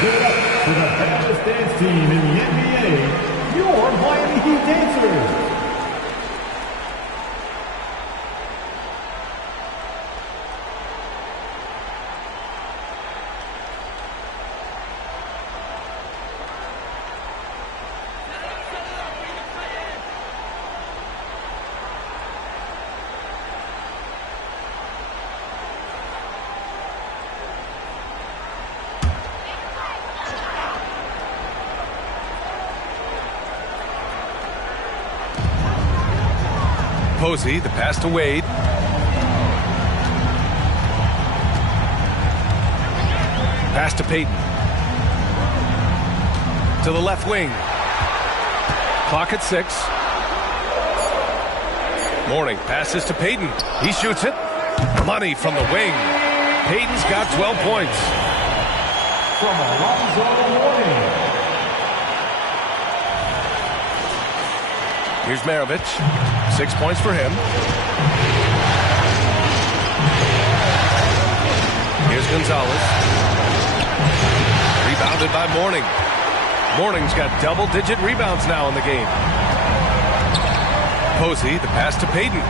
Give it up for the best dance team in the NBA, your Miami Heat Dancers. Posey, the pass to Wade. Pass to Payton. To the left wing. Clock at 6. Mourning passes to Payton. He shoots it. Money from the wing. Payton's got 12 points. From Alonzo Mourning. Here's Maravich. 6 points for him. Here's Gonzalez. Rebounded by Mourning. Mourning's got double-digit rebounds now in the game. Posey, the pass to Payton.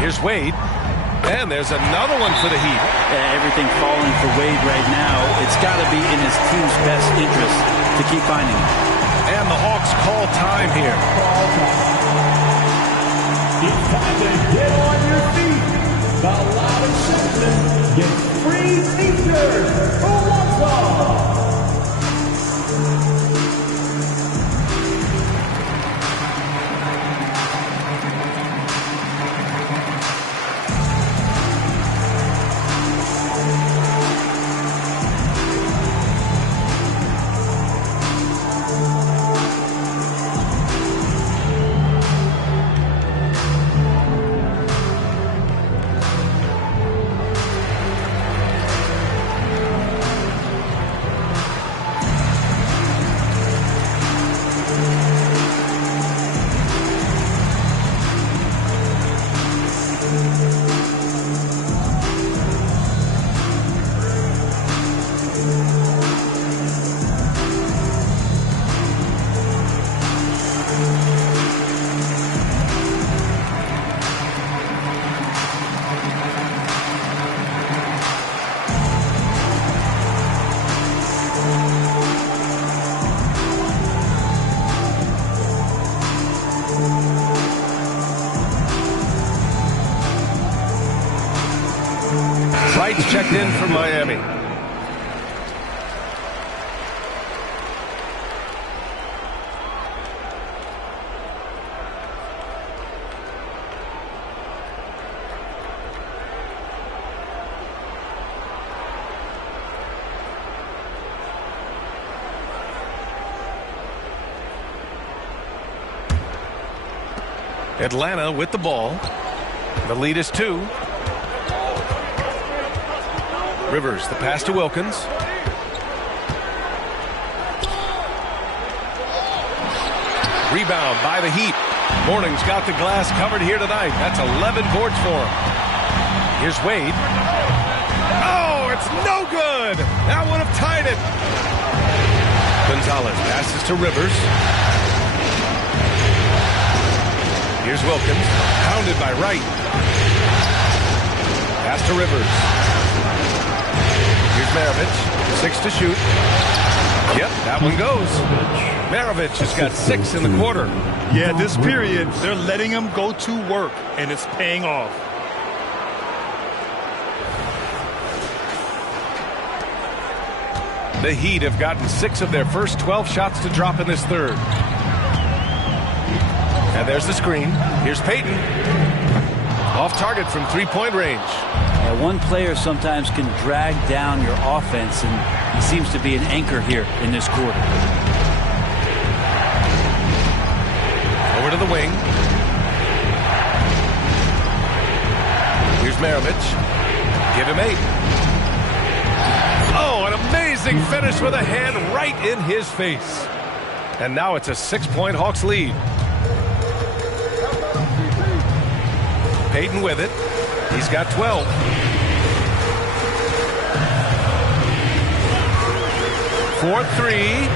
Here's Wade. And there's another one for the Heat. Everything falling for Wade right now. It's got to be in his team's best interest to keep finding it. And the Hawks call time here. It's time to get on your feet. The Loud Assembly gets free t-shirts for Wausau. Wright's checked in for Miami. Atlanta with the ball. The lead is 2. Rivers, the pass to Wilkins. Rebound by the Heat. Mourning's got the glass covered here tonight. That's 11 boards for him. Here's Wade. Oh, it's no good. That would have tied it. Gonzalez passes to Rivers. Here's Wilkins. Pounded by Wright. Pass to Rivers. Here's Maravich. 6 to shoot. Yep, that one goes. Maravich has got 6 in the quarter. Yeah, this period, they're letting him go to work, and it's paying off. The Heat have gotten 6 of their first 12 shots to drop in this third. And there's the screen. Here's Payton. Off target from three-point range. One player sometimes can drag down your offense, and he seems to be an anchor here in this quarter. Over to the wing. Here's Maravich. Give him 8. Oh, an amazing finish with a hand right in his face. And now it's a 6-point Hawks lead. Payton with it. He's got 12. For 3.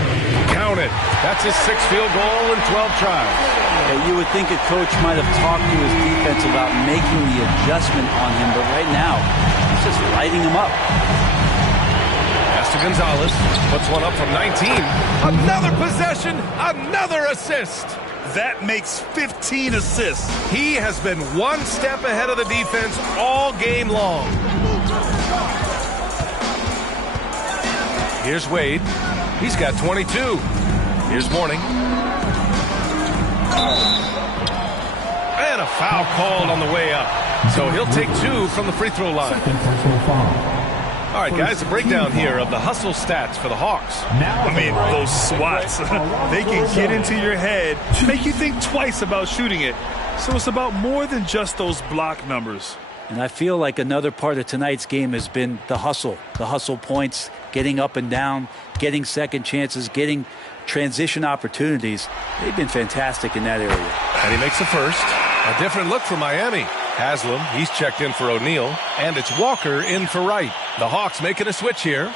Count it. That's his 6th field goal in 12 tries. You would think a coach might have talked to his defense about making the adjustment on him, but right now, he's just lighting him up. Pass to Gonzalez. Puts one up from 19. Another possession. Another assist. That makes 15 assists. He has been one step ahead of the defense all game long. Here's Wade. He's got 22. Here's Mourning. And a foul called on the way up. So he'll take 2 from the free throw line. All right, guys, a breakdown here of the hustle stats for the Hawks. I mean, those swats, they can get into your head, make you think twice about shooting it. So it's about more than just those block numbers. And I feel like another part of tonight's game has been the hustle points, getting up and down, getting second chances, getting transition opportunities. They've been fantastic in that area. And he makes the first. A different look for Miami. Haslam, he's checked in for O'Neal, and it's Walker in for Wright. The Hawks making a switch here.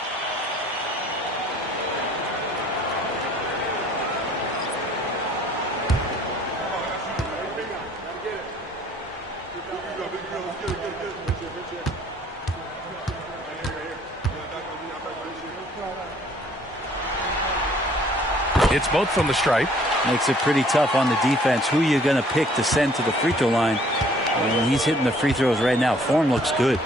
It's both from the stripe. Makes it pretty tough on the defense. Who you're going to pick to send to the free throw line. And he's hitting the free throws right now. Form looks good.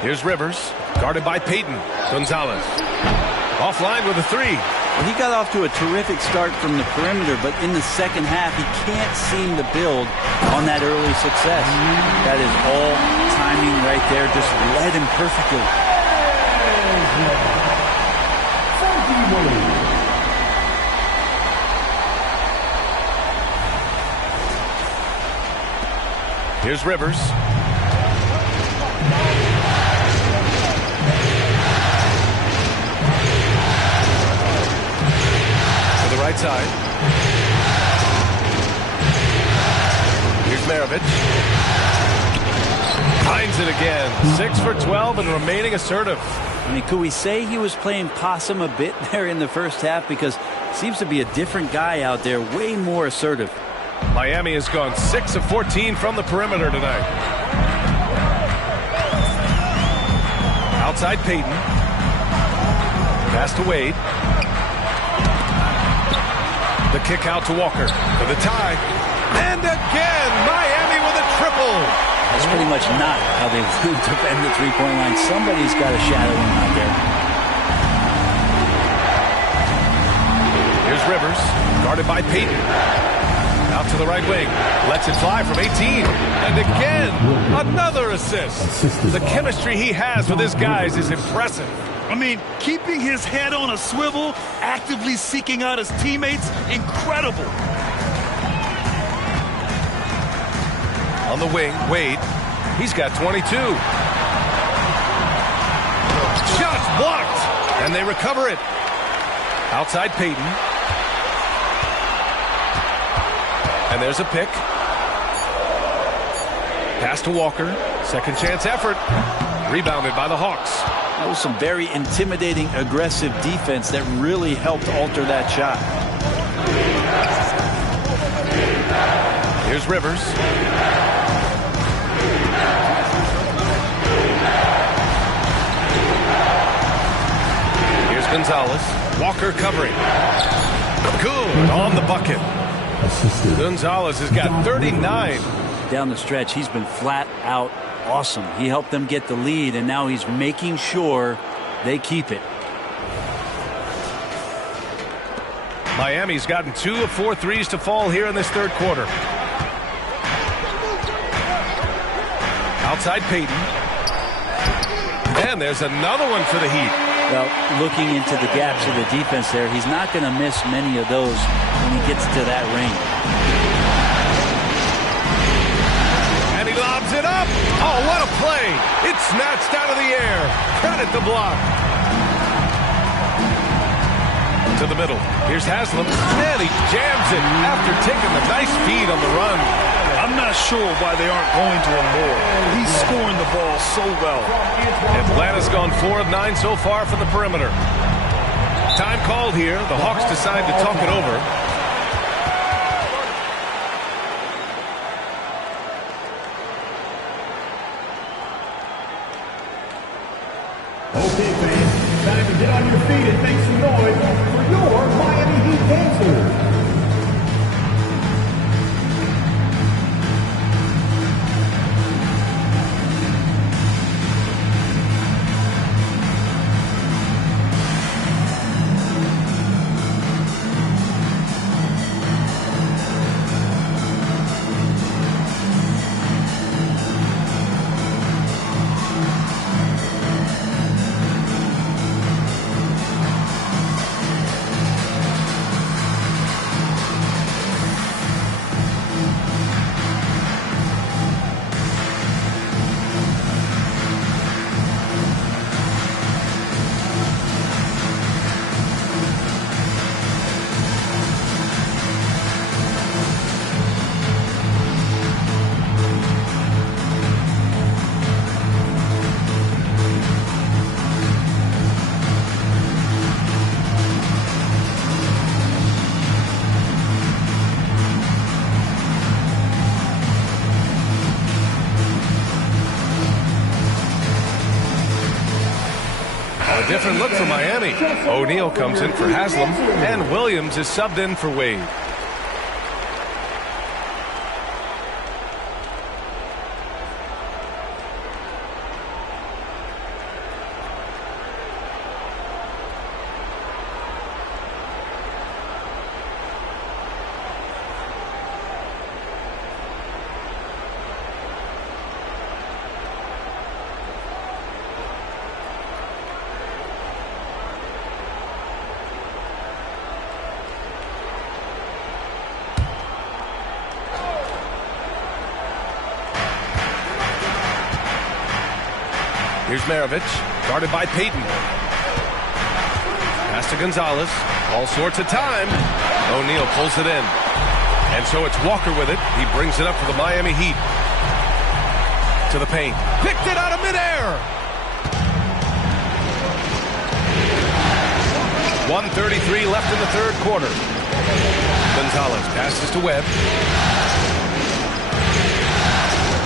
Here's Rivers, guarded by Payton. Gonzalez offline with a three. Well, he got off to a terrific start from the perimeter, but in the second half, he can't seem to build on that early success. That is all timing right there. Just led him perfectly. Here's Rivers. To the right side. Here's Maravich. Finds it again. 6 for 12 and remaining assertive. I mean, could we say he was playing possum a bit there in the first half? Because seems to be a different guy out there, way more assertive. Miami has gone 6 of 14 from the perimeter tonight. Outside Payton. Pass to Wade. The kick out to Walker for the tie. And again, Miami with a triple. That's pretty much not how they would defend the three-point line. Somebody's got to shadow him out there. Here's Rivers, guarded by Payton. Out to the right wing. Lets it fly from 18. And again, another assist. The chemistry he has with his guys is impressive. I mean, keeping his head on a swivel, actively seeking out his teammates, incredible. On the wing, Wade. He's got 22. Shots blocked. And they recover it. Outside Payton. And there's a pick. Pass to Walker. Second chance effort. Rebounded by the Hawks. That was some very intimidating, aggressive defense that really helped alter that shot. Here's Rivers. Here's Gonzalez. Walker covering. Good on the bucket. Gonzalez has got 39. Down the stretch, he's been flat out awesome. He helped them get the lead, and now he's making sure they keep it. Miami's gotten 2 of 4 threes to fall here in this third quarter. Outside Payton. And there's another one for the Heat. Well, looking into the gaps of the defense there, he's not going to miss many of those when he gets to that range. And he lobs it up. Oh, what a play. It's snatched out of the air. Credit the block. To the middle. Here's Haslam. And he jams it after taking the nice feed on the run. I'm not sure why they aren't going to him more. He's scoring the ball so well. Atlanta's gone 4 of 9 so far from the perimeter. Time called here. The Hawks decide to talk it over. Okay, fans, time to get on your feet and make some noise for your Miami Heat dancers. different look for Miami. O'Neal comes in for Haslam, and Williams is subbed in for Wade. Here's Maravich, guarded by Payton. Pass to Gonzalez. All sorts of time. O'Neal pulls it in. And so it's Walker with it. He brings it up for the Miami Heat. To the paint. Picked it out of midair. 1:33 left in the third quarter. Gonzalez passes to Webb.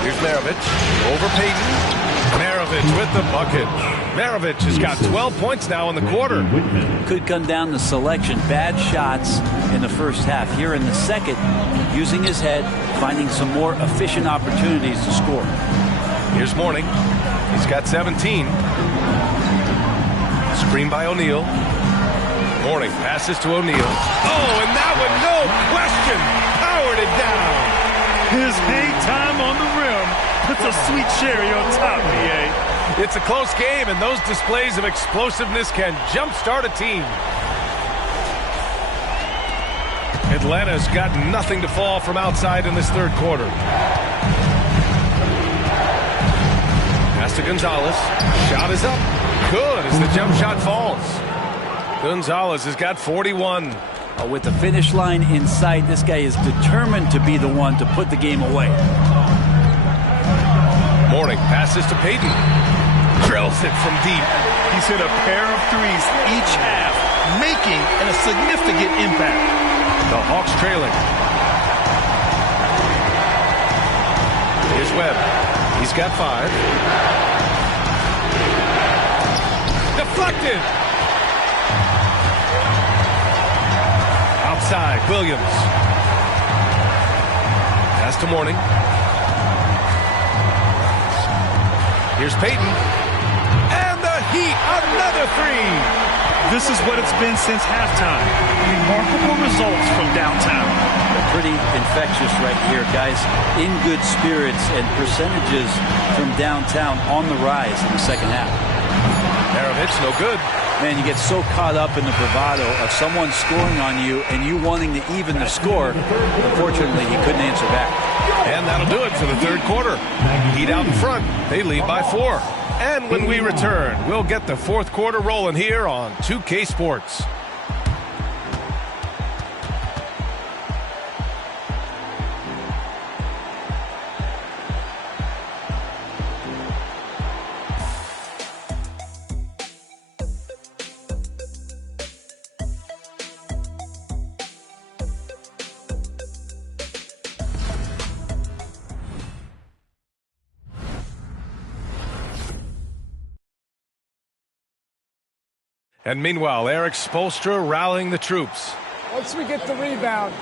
Here's Maravich. Over Payton. Maravich with the bucket. Maravich has got 12 points now in the quarter. Could come down to selection. Bad shots in the first half. Here in the second, using his head, finding some more efficient opportunities to score. Here's Mourning. He's got 17. Screen by O'Neal. Mourning passes to O'Neal. Oh, and that one, no question, powered it down. His hang time on the rim puts a sweet cherry on top, BA. It's a close game, and those displays of explosiveness can jumpstart a team. Atlanta's got nothing to fall from outside in this third quarter. Pass to Gonzalez. Shot is up. Good as the jump shot falls. Gonzalez has got 41. With the finish line in sight, this guy is determined to be the one to put the game away. Mourning passes to Payton. Drills it from deep. He's hit a pair of threes each half, making a significant impact. The Hawks trailing. Here's Webb. He's got 5. Deflected. Outside, Williams. Pass to Mourning. Here's Payton. And the Heat, another 3. This is what it's been since halftime. Remarkable results from downtown. Pretty infectious right here, guys. In good spirits and percentages from downtown on the rise in the second half. Maravich, no good. Man, you get so caught up in the bravado of someone scoring on you and you wanting to even the score. Unfortunately, he couldn't answer back. And that'll do it for the third quarter. Heat out in front. They lead by 4. And when we return, we'll get the fourth quarter rolling here on 2K Sports. And meanwhile, Eric Spoelstra rallying the troops. Once we get the rebound,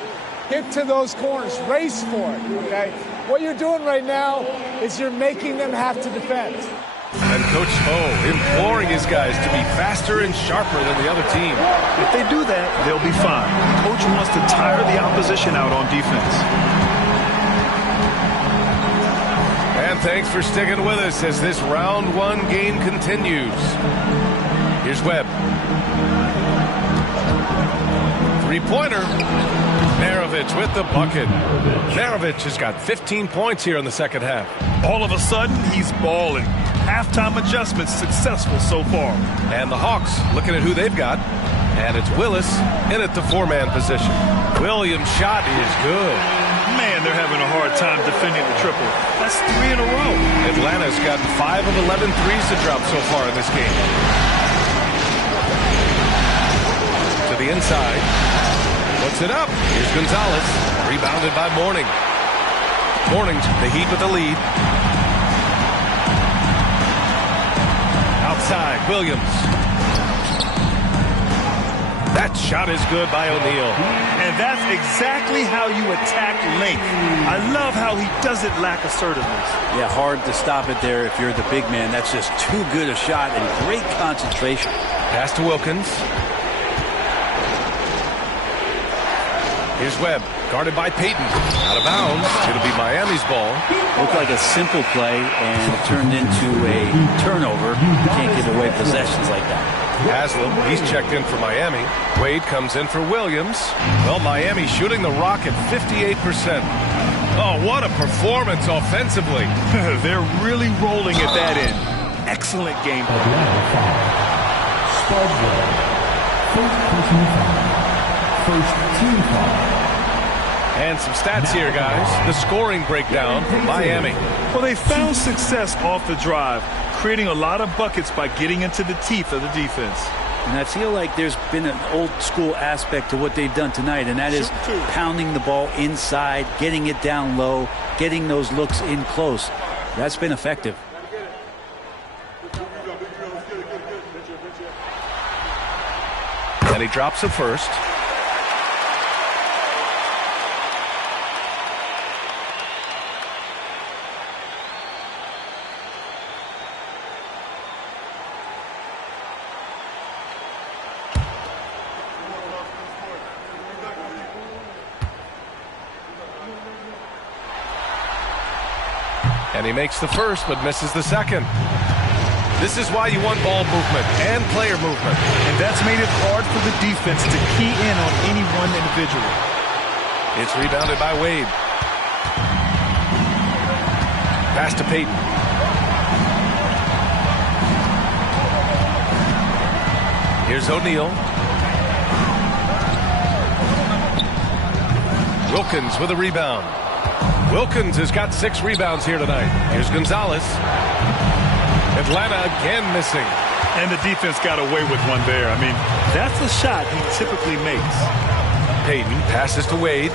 get to those corners, race for it, okay? What you're doing right now is you're making them have to defend. And Coach Spo imploring his guys to be faster and sharper than the other team. If they do that, they'll be fine. Coach wants to tire the opposition out on defense. And thanks for sticking with us as this round 1 game continues. Here's Webb. 3-pointer. Maravich with the bucket. Maravich has got 15 points here in the second half. All of a sudden, he's balling. Halftime adjustments successful so far. And the Hawks looking at who they've got. And it's Willis in at the 4-man position. Williams' shot is good. Man, they're having a hard time defending the triple. That's 3 in a row. Atlanta's gotten 5 of 11 threes to drop so far in this game. To the inside. Puts it up. Here's Gonzalez. Rebounded by Mourning. Mourning's the Heat with the lead. Outside, Williams. That shot is good by O'Neal. And that's exactly how you attack length. I love how he doesn't lack assertiveness. Yeah, hard to stop it there if you're the big man. That's just too good a shot and great concentration. Pass to Wilkins. Here's Webb, guarded by Payton. Out of bounds. It'll be Miami's ball. Looked like a simple play and it turned into a turnover. You can't give away possessions like that. Haslam, he's checked in for Miami. Wade comes in for Williams. Well, Miami shooting the rock at 58%. Oh, what a performance offensively. They're really rolling at that end. Excellent game. First team foul. And some stats here, guys. The scoring breakdown for Miami. Well, they found success off the drive, creating a lot of buckets by getting into the teeth of the defense. And I feel like there's been an old school aspect to what they've done tonight, and that is pounding the ball inside, getting it down low, getting those looks in close. That's been effective. And he drops it first. And he makes the first, but misses the second. This is why you want ball movement and player movement. And that's made it hard for the defense to key in on any one individual. It's rebounded by Wade. Pass to Payton. Here's O'Neal. Wilkins with a rebound. Wilkins has got 6 rebounds here tonight. Here's Gonzalez. Atlanta again missing. And the defense got away with one there. I mean, that's a shot he typically makes. Payton passes to Wade.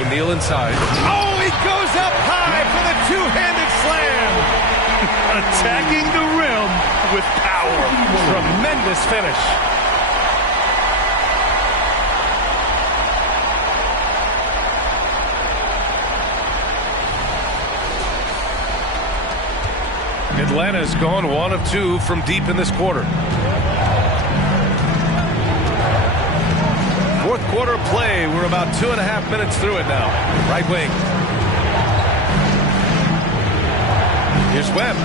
O'Neal inside. Oh, he goes up high for the two-handed slam. Attacking the rim with power. Tremendous finish. Atlanta's gone 1 of 2 from deep in this quarter. Fourth quarter play. We're about 2.5 minutes through it now. Right wing. Here's Webb.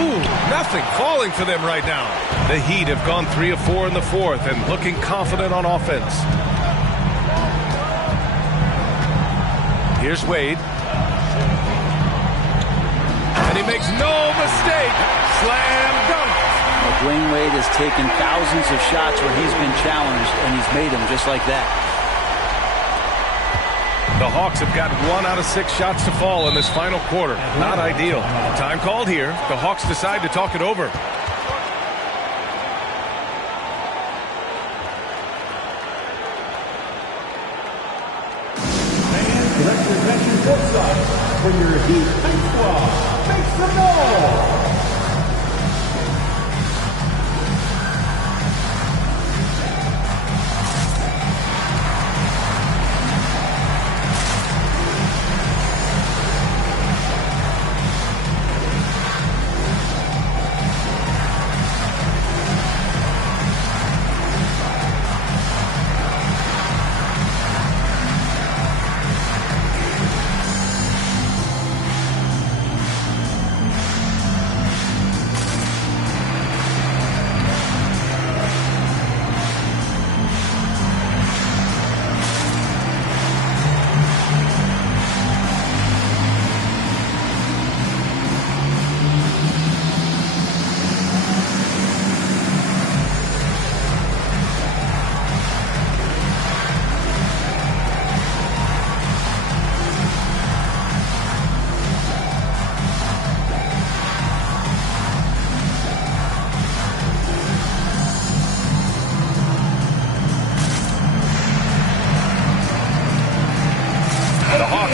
Ooh, nothing falling for them right now. The Heat have gone 3 of 4 in the fourth and looking confident on offense. Here's Wade. And he makes no mistake. Slam dunk. Well, Dwayne Wade has taken thousands of shots where he's been challenged, and he's made them just like that. The Hawks have got 1 out of 6 shots to fall in this final quarter. Not ideal. Time called here. The Hawks decide to talk it over. Representing both sides for your Heat baseball. Make some noise!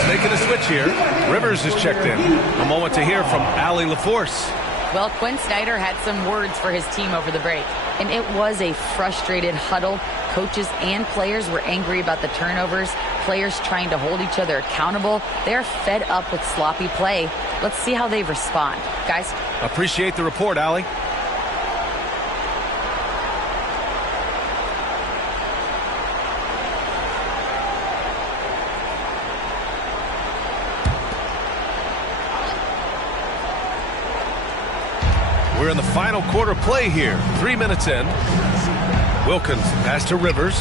Making a switch here. Rivers is checked in. A moment to hear from Allie LaForce. Well, Quinn Snyder had some words for his team over the break, and it was a frustrated huddle. Coaches and players were angry about the turnovers, players trying to hold each other accountable. They're fed up with sloppy play. Let's see how they respond. Guys? Appreciate the report, Allie. We're in the final quarter play here. 3 minutes in. Wilkins pass to Rivers.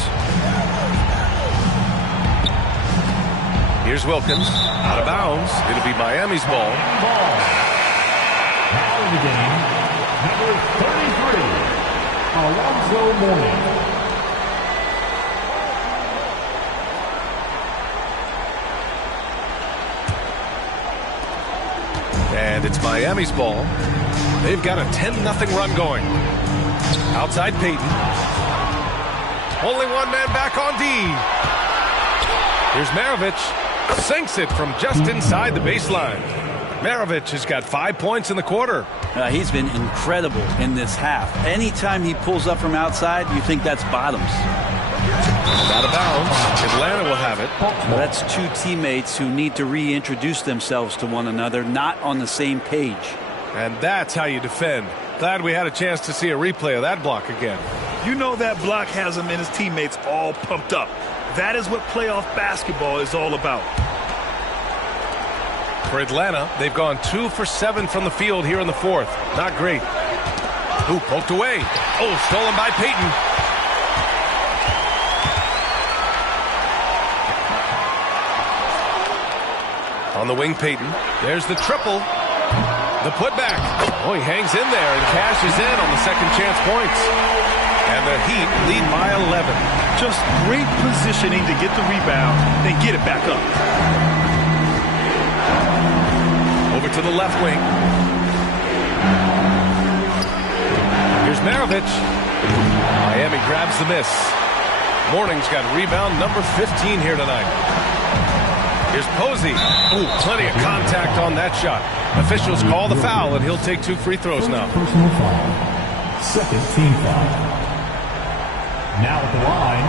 Here's Wilkins. Out of bounds. It'll be Miami's ball. Now in the game, number 33, Alonzo Mourning. And it's Miami's ball. They've got a 10-0 run going. Outside Payton. Only one man back on D. Here's Maravich. Sinks it from just inside the baseline. Maravich has got 5 points in the quarter. He's been incredible in this half. Anytime he pulls up from outside, you think that's bottoms. Out of bounds. Atlanta will have it. Well, that's two teammates who need to reintroduce themselves to one another, not on the same page. And that's how you defend. Glad we had a chance to see a replay of that block again. You know that block has him and his teammates all pumped up. That is what playoff basketball is all about. For Atlanta, they've gone 2 for 7 from the field here in the fourth. Not great. Ooh, poked away. Oh, stolen by Payton. On the wing, Payton. There's the triple. The putback. Oh, he hangs in there and cashes in on the second chance points. And the Heat lead by 11. Just great positioning to get the rebound, then get it back up. Over to the left wing. Here's Maravich. Miami grabs the miss. Mourning's got rebound number 15 here tonight. Here's Posey. Ooh, plenty of contact on that shot. Officials call the foul, and he'll take 2 free throws now. Personal foul. Second team foul. Now at the line,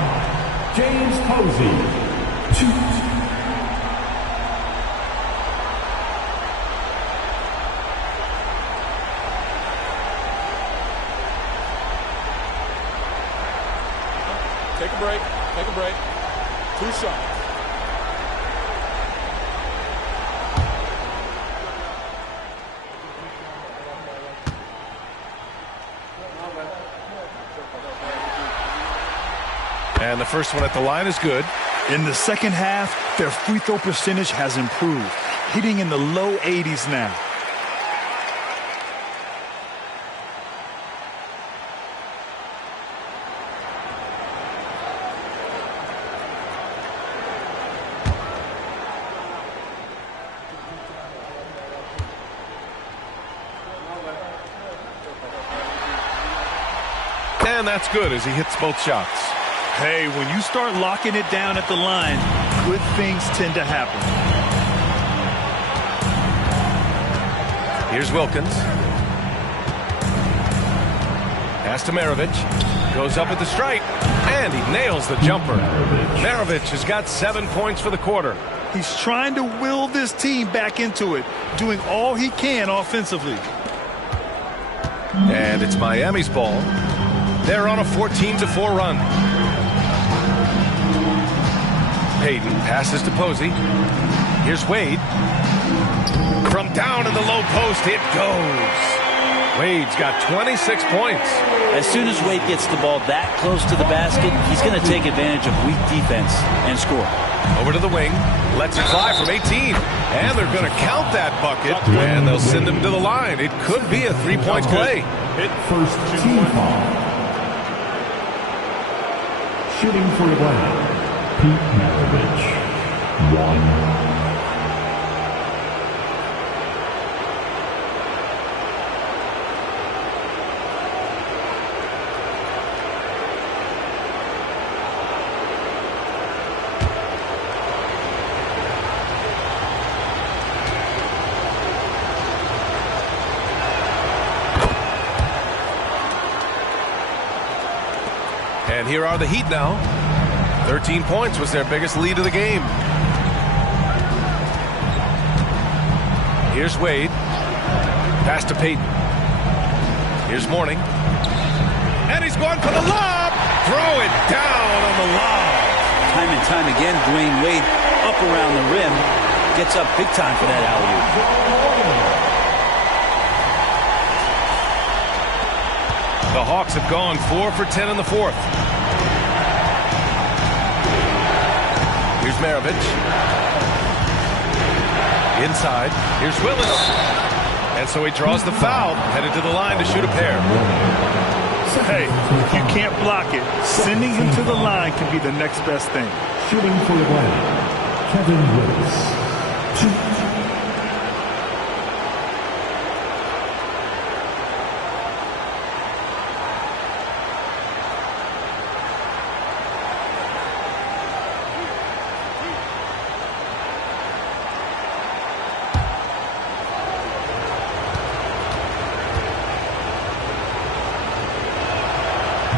James Posey. 2. Take a break. Take a break. 2 shots. And the first one at the line is good. In the second half, their free throw percentage has improved, hitting in the low 80s now. And that's good as he hits both shots. Hey, when you start locking it down at the line, good things tend to happen. Here's Wilkins. Pass to Maravich. Goes up at the stripe. And he nails the jumper. Maravich has got 7 points for the quarter. He's trying to will this team back into it, doing all he can offensively. And it's Miami's ball. They're on a 14-4 run. Payton passes to Posey. Here's Wade. From down in the low post, it goes. Wade's got 26 points. As soon as Wade gets the ball that close to the basket, he's going to take advantage of weak defense and score. Over to the wing. Lets it fly from 18. And they're going to count that bucket. And they'll send him to the line. It could be a 3-point play. First team foul. Shooting for Atlanta, Pete Maravich. 1. And here are the Heat now. 13 points was their biggest lead of the game. Here's Wade. Pass to Payton. Here's Mourning. And he's going for the lob. Throw it down on the lob. Time and time again, Dwayne Wade up around the rim. Gets up big time for that alley-oop. The Hawks have gone 4 for 10 in the fourth. Here's Maravich. Inside. Here's Willis. And so he draws the foul. Headed to the line to shoot a pair. Hey, if you can't block it, sending him to the line can be the next best thing. Shooting for the win, Kevin Willis. 2.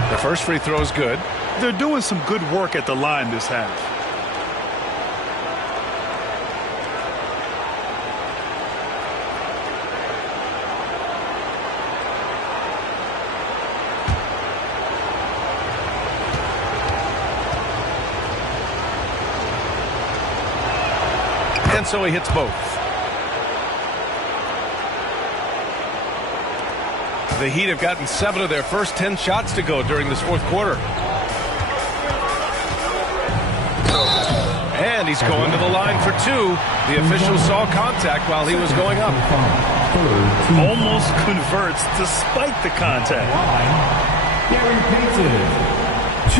The first free throw is good. They're doing some good work at the line this half. And so he hits both. The Heat have gotten 7 of their first 10 shots to go during this fourth quarter. And he's going to the line for 2. The official saw contact while he was going up. Almost converts despite the contact. Gary Payton.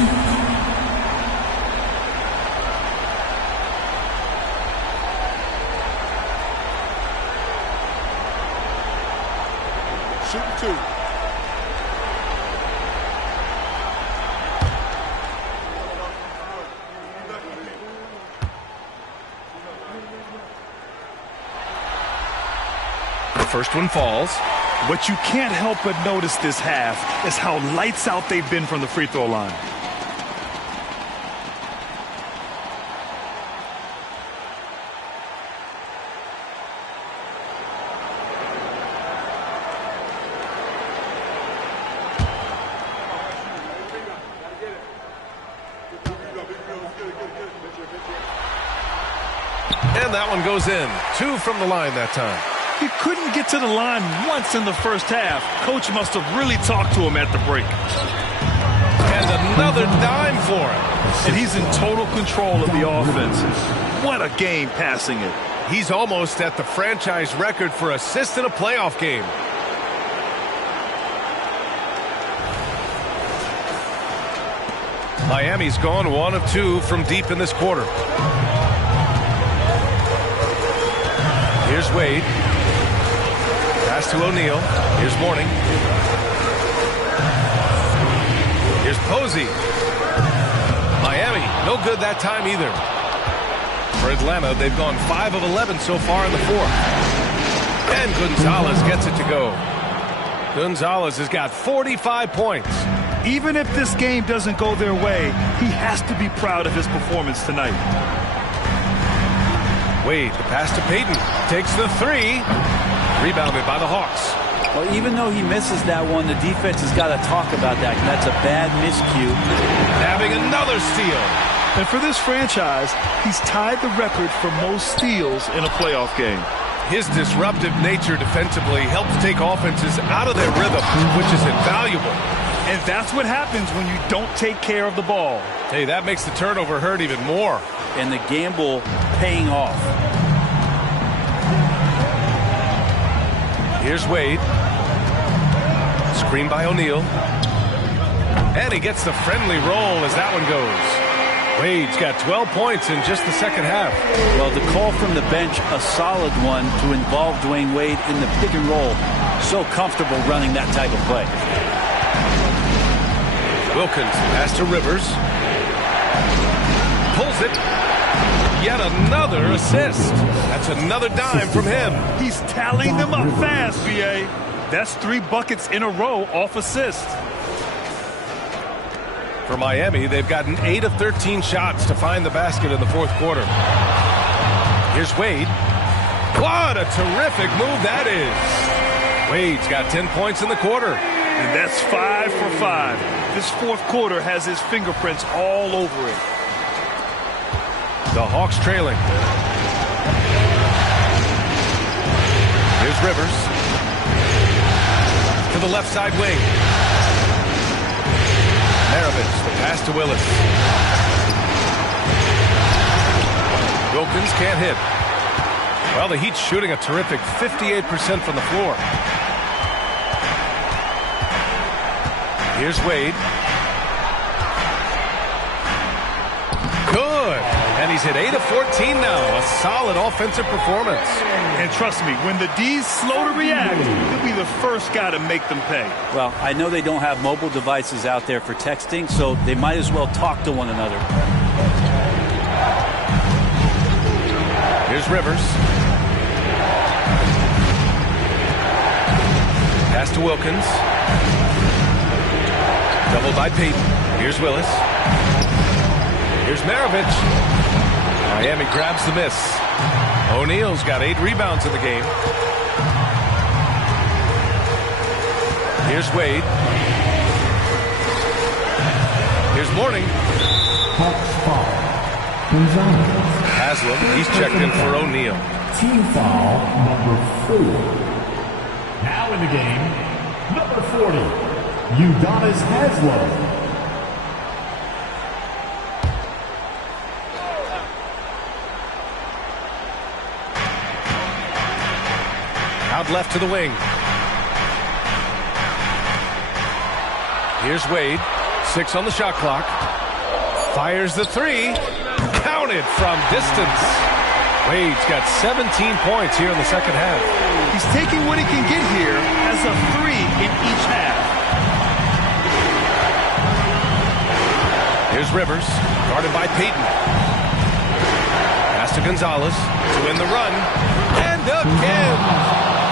2. First one falls. What you can't help but notice this half is how lights out they've been from the free throw line. And that one goes in. 2 from the line that time. He couldn't get to the line once in the first half. Coach must have really talked to him at the break. And another dime for him. And he's in total control of the offense. What a game passing it. He's almost at the franchise record for assists in a playoff game. Miami's gone 1 of 2 from deep in this quarter. Here's Wade. Pass to O'Neal. Here's Mourning. Here's Posey. Miami, no good that time either. For Atlanta, they've gone 5 of 11 so far in the fourth. And Gonzalez gets it to go. Gonzalez has got 45 points. Even if this game doesn't go their way, he has to be proud of his performance tonight. Wade, the pass to Payton. Takes the 3. Rebounded by the Hawks. Well, even though he misses that one, the defense has got to talk about that. That's a bad miscue. Having another steal. And for this franchise, he's tied the record for most steals in a playoff game. His disruptive nature defensively helps take offenses out of their rhythm, which is invaluable. And that's what happens when you don't take care of the ball. Hey, that makes the turnover hurt even more. And the gamble paying off. Here's Wade. Screen by O'Neal. And he gets the friendly roll as that one goes. Wade's got 12 points in just the second half. Well, the call from the bench, a solid one to involve Dwayne Wade in the pick and roll. So comfortable running that type of play. Wilkins pass to Rivers. Pulls it. Yet another assist. That's another dime from him. He's tallying them up fast, VA. That's 3 buckets in a row off assist. For Miami, they've gotten 8 of 13 shots to find the basket in the fourth quarter. Here's Wade. What a terrific move that is. Wade's got 10 points in the quarter. And that's 5 for 5. This fourth quarter has his fingerprints all over it. The Hawks trailing. Here's Rivers. To the left side wing. Maravich, the pass to Willis. Wilkins can't hit. Well, the Heat's shooting a terrific 58% from the floor. Here's Wade. Good. And he's hit 8 of 14 now. A solid offensive performance. And trust me, when the D's slow to react, he'll be the first guy to make them pay. Well, I know they don't have mobile devices out there for texting, so they might as well talk to one another. Here's Rivers. Pass to Wilkins. Doubled by Payton. Here's Willis. Here's Maravich. Miami grabs the miss. O'Neal's got 8 rebounds in the game. Here's Wade. Here's Mourning. Haslam, he's checked in for O'Neal. Team foul number 4. Now in the game, number 40, Udonis Haslam. Out left to the wing. Here's Wade. 6 on the shot clock. Fires the 3. Counted from distance. Wade's got 17 points here in the second half. He's taking what he can get here as a 3 in each half. Here's Rivers, guarded by Payton. Pass to Gonzalez to win the run. And again.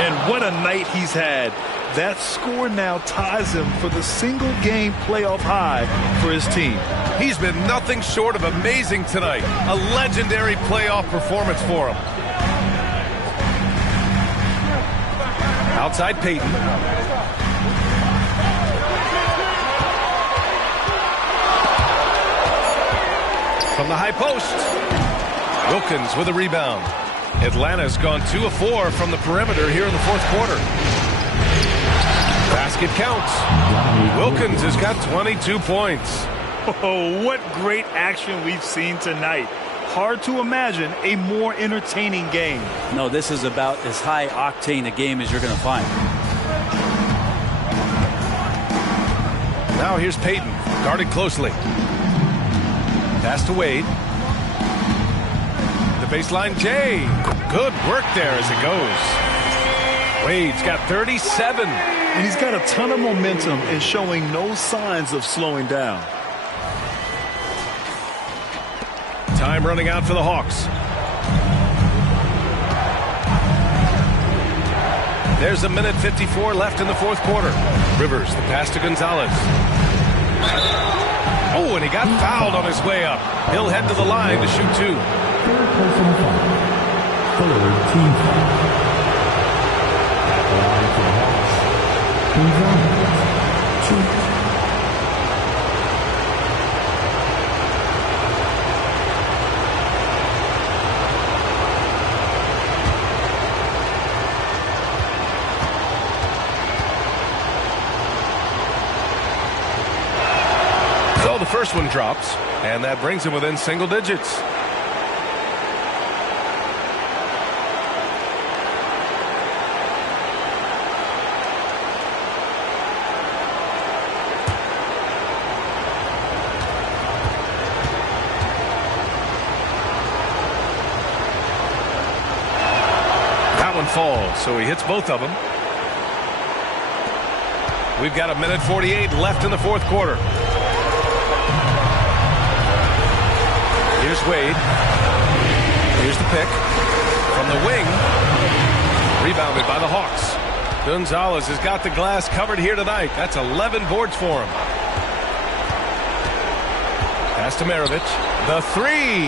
And what a night he's had. That score now ties him for the single-game playoff high for his team. He's been nothing short of amazing tonight. A legendary playoff performance for him. Outside Payton. From the high post. Wilkins with a rebound. Atlanta's gone 2 of 4 from the perimeter here in the fourth quarter. Basket counts. Wilkins has got 22 points. Oh, what great action we've seen tonight. Hard to imagine a more entertaining game. No, this is about as high octane a game as you're going to find. Now here's Payton, guarded closely. Pass to Wade. The baseline, Jay. Good work there as it goes. Wade's got 37. And he's got a ton of momentum and showing no signs of slowing down. Time running out for the Hawks. There's 1:54 left in the fourth quarter. Rivers, the pass to Gonzalez. Oh, and he got fouled on his way up. He'll head to the line to shoot 2. Third personal foul. Third team foul. At the line for the Hawks, Gonzalez, 2. So the first one drops, and that brings him within single digits. That one falls, so he hits both of them. We've got 1:48 left in the fourth quarter. Here's Wade. Here's the pick. From the wing. Rebounded by the Hawks. Gonzalez has got the glass covered here tonight. That's 11 boards for him. Pass to Maravich. The three.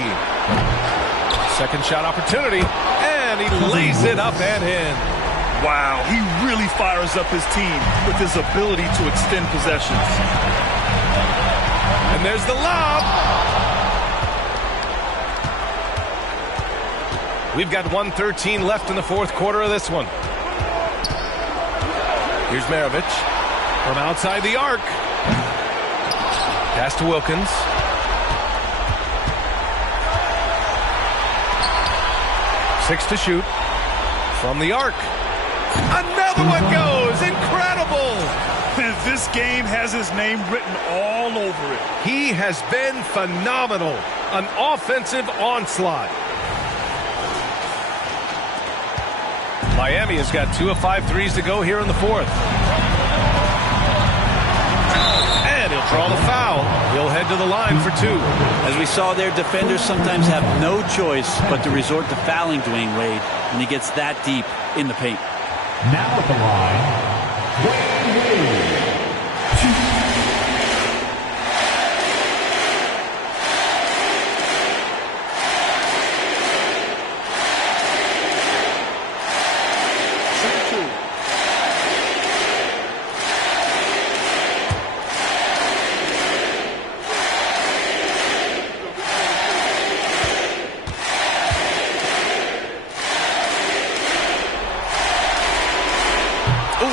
Second shot opportunity. And he lays it up and in. Wow, he really fires up his team with his ability to extend possessions. And there's the lob. We've got 1:13 left in the fourth quarter of this one. Here's Maravich from outside the arc. Pass to Wilkins. Six to shoot. From the arc. Another one goes. Incredible. And this game has his name written all over it. He has been phenomenal. An offensive onslaught. Miami has got 2 of 5 threes to go here in the fourth. And he'll draw the foul. He'll head to the line for 2. As we saw there, defenders sometimes have no choice but to resort to fouling Dwayne Wade when he gets that deep in the paint. Now at the line, Dwayne Wade.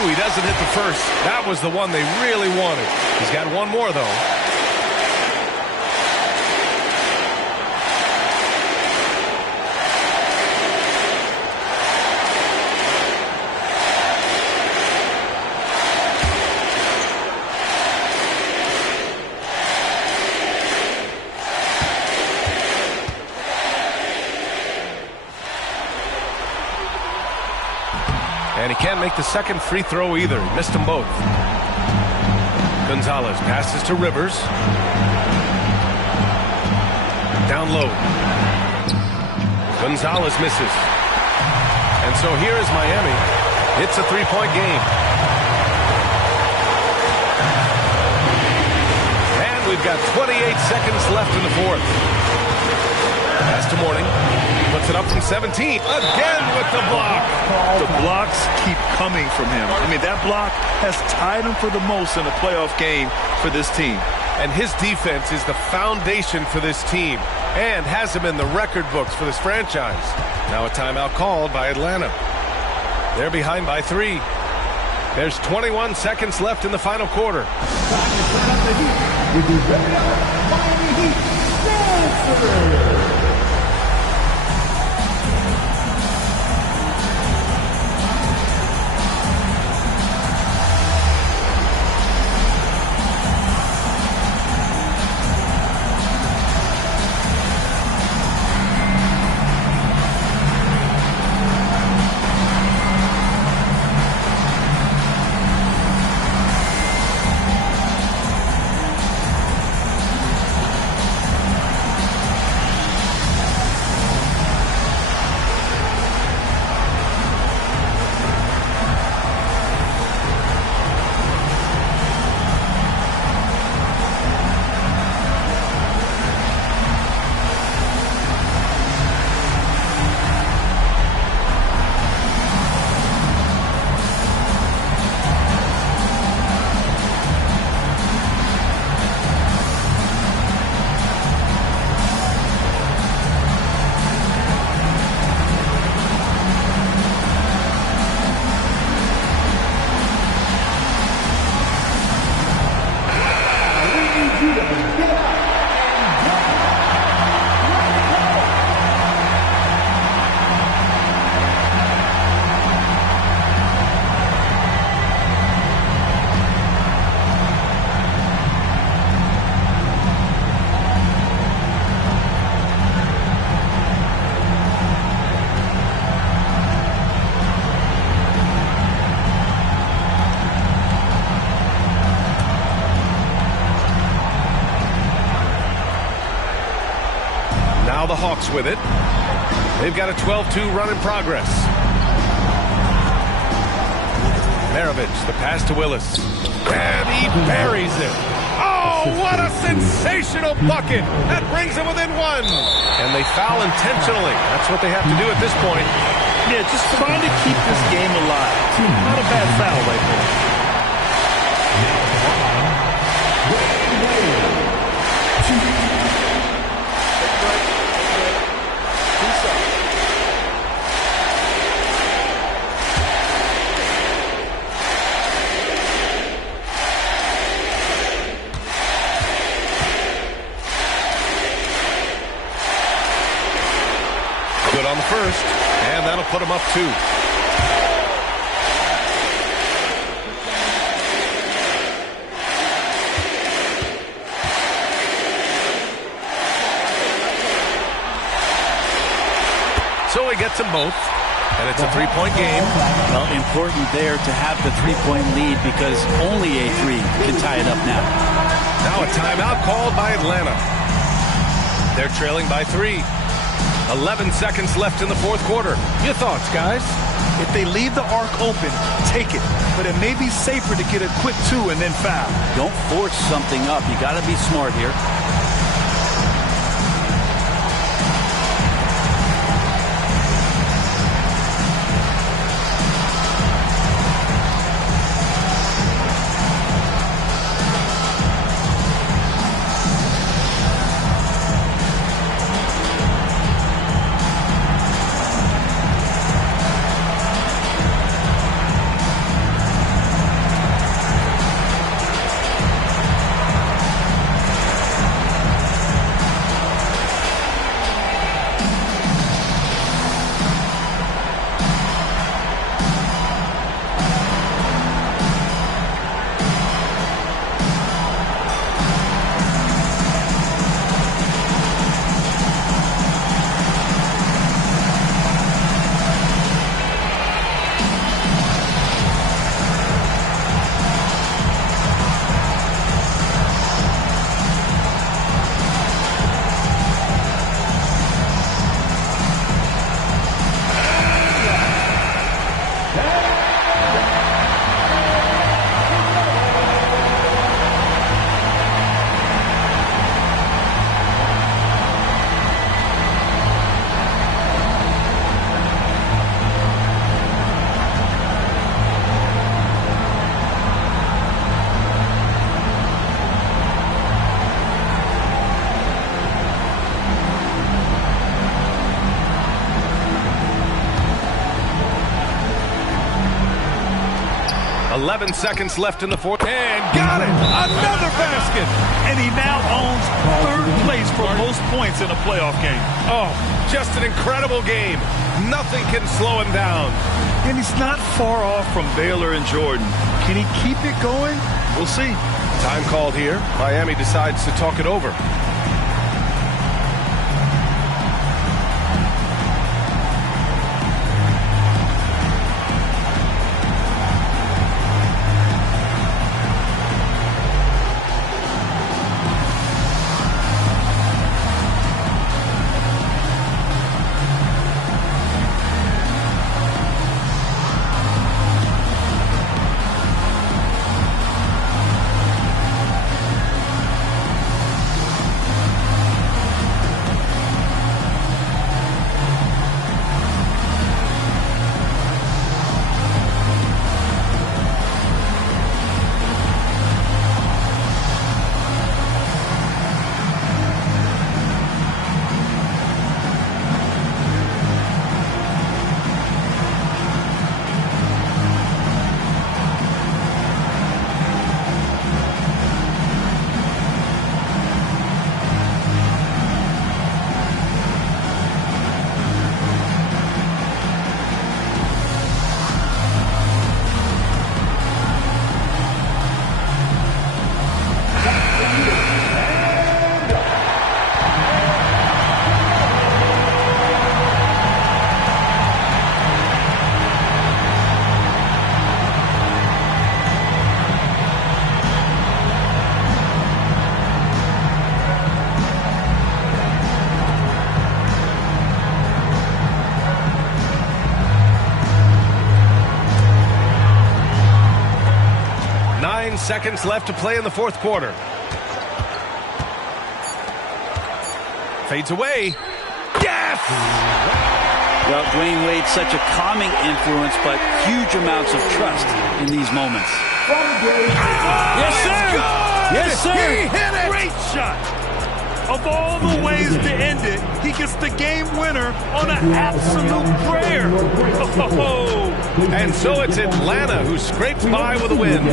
He doesn't hit the first. That was the one they really wanted. He's got one more, though. And he can't make the second free throw either. He missed them both. Gonzalez passes to Rivers. Down low. Gonzalez misses. And so here is Miami. It's a three-point game. And we've got 28 seconds left in the fourth. Pass to Mourning. Puts it up from 17. Again with the block. The blocks keep coming from him. I mean, that block has tied him for the most in a playoff game for this team. And his defense is the foundation for this team and has him in the record books for this franchise. Now a timeout called by Atlanta. They're behind by 3. There's 21 seconds left in the final quarter. Now the Hawks with it. They've got a 12-2 run in progress. Maravich, the pass to Willis. And he buries it. Oh, Oh, what a sensational bucket. That brings them within one. And they foul intentionally. That's what they have to do at this point. Yeah, just trying to keep this game alive. Not a bad foul right there. Good on the first, and that'll put them up 2. So he gets them both, and it's a 3-point game. Well, important there to have the 3-point lead because only a 3 can tie it up now. Now a timeout called by Atlanta. They're trailing by 3. 11 seconds left in the fourth quarter. Your thoughts, guys? If they leave the arc open, take it. But it may be safer to get a quick 2 and then foul. Don't force something up. You got to be smart here. .11 seconds left in the fourth. And got it! Another basket! And he now owns third place for most points in a playoff game. Oh, just an incredible game. Nothing can slow him down. And he's not far off from Baylor and Jordan. Can he keep it going? We'll see. Time called here. Miami decides to talk it over. Seconds left to play in the fourth quarter. Fades away. Yes! Well, Dwayne Wade's such a calming influence, but huge amounts of trust in these moments. Yes, sir! Yes, sir! He hit it! Great shot! Of all the ways to end it, he gets the game winner on an absolute prayer. Oh. And so it's Atlanta who scrapes by with a win.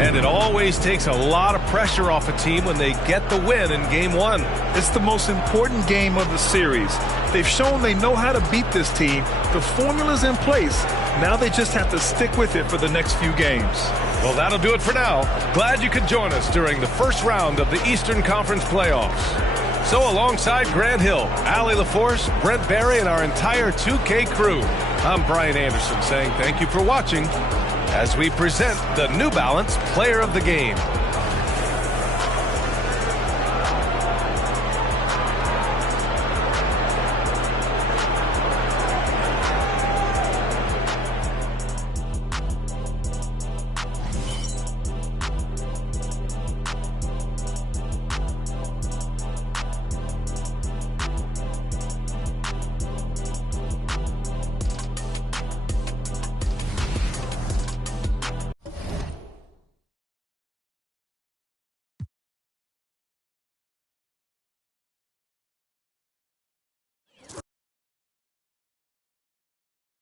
And it always takes a lot of pressure off a team when they get the win in Game 1. It's the most important game of the series. They've shown they know how to beat this team. The formula's in place. Now they just have to stick with it for the next few games. Well, that'll do it for now. Glad you could join us during the first round of the Eastern Conference playoffs. So alongside Grant Hill, Allie LaForce, Brent Barry, and our entire 2K crew, I'm Brian Anderson saying thank you for watching as we present the New Balance Player of the Game.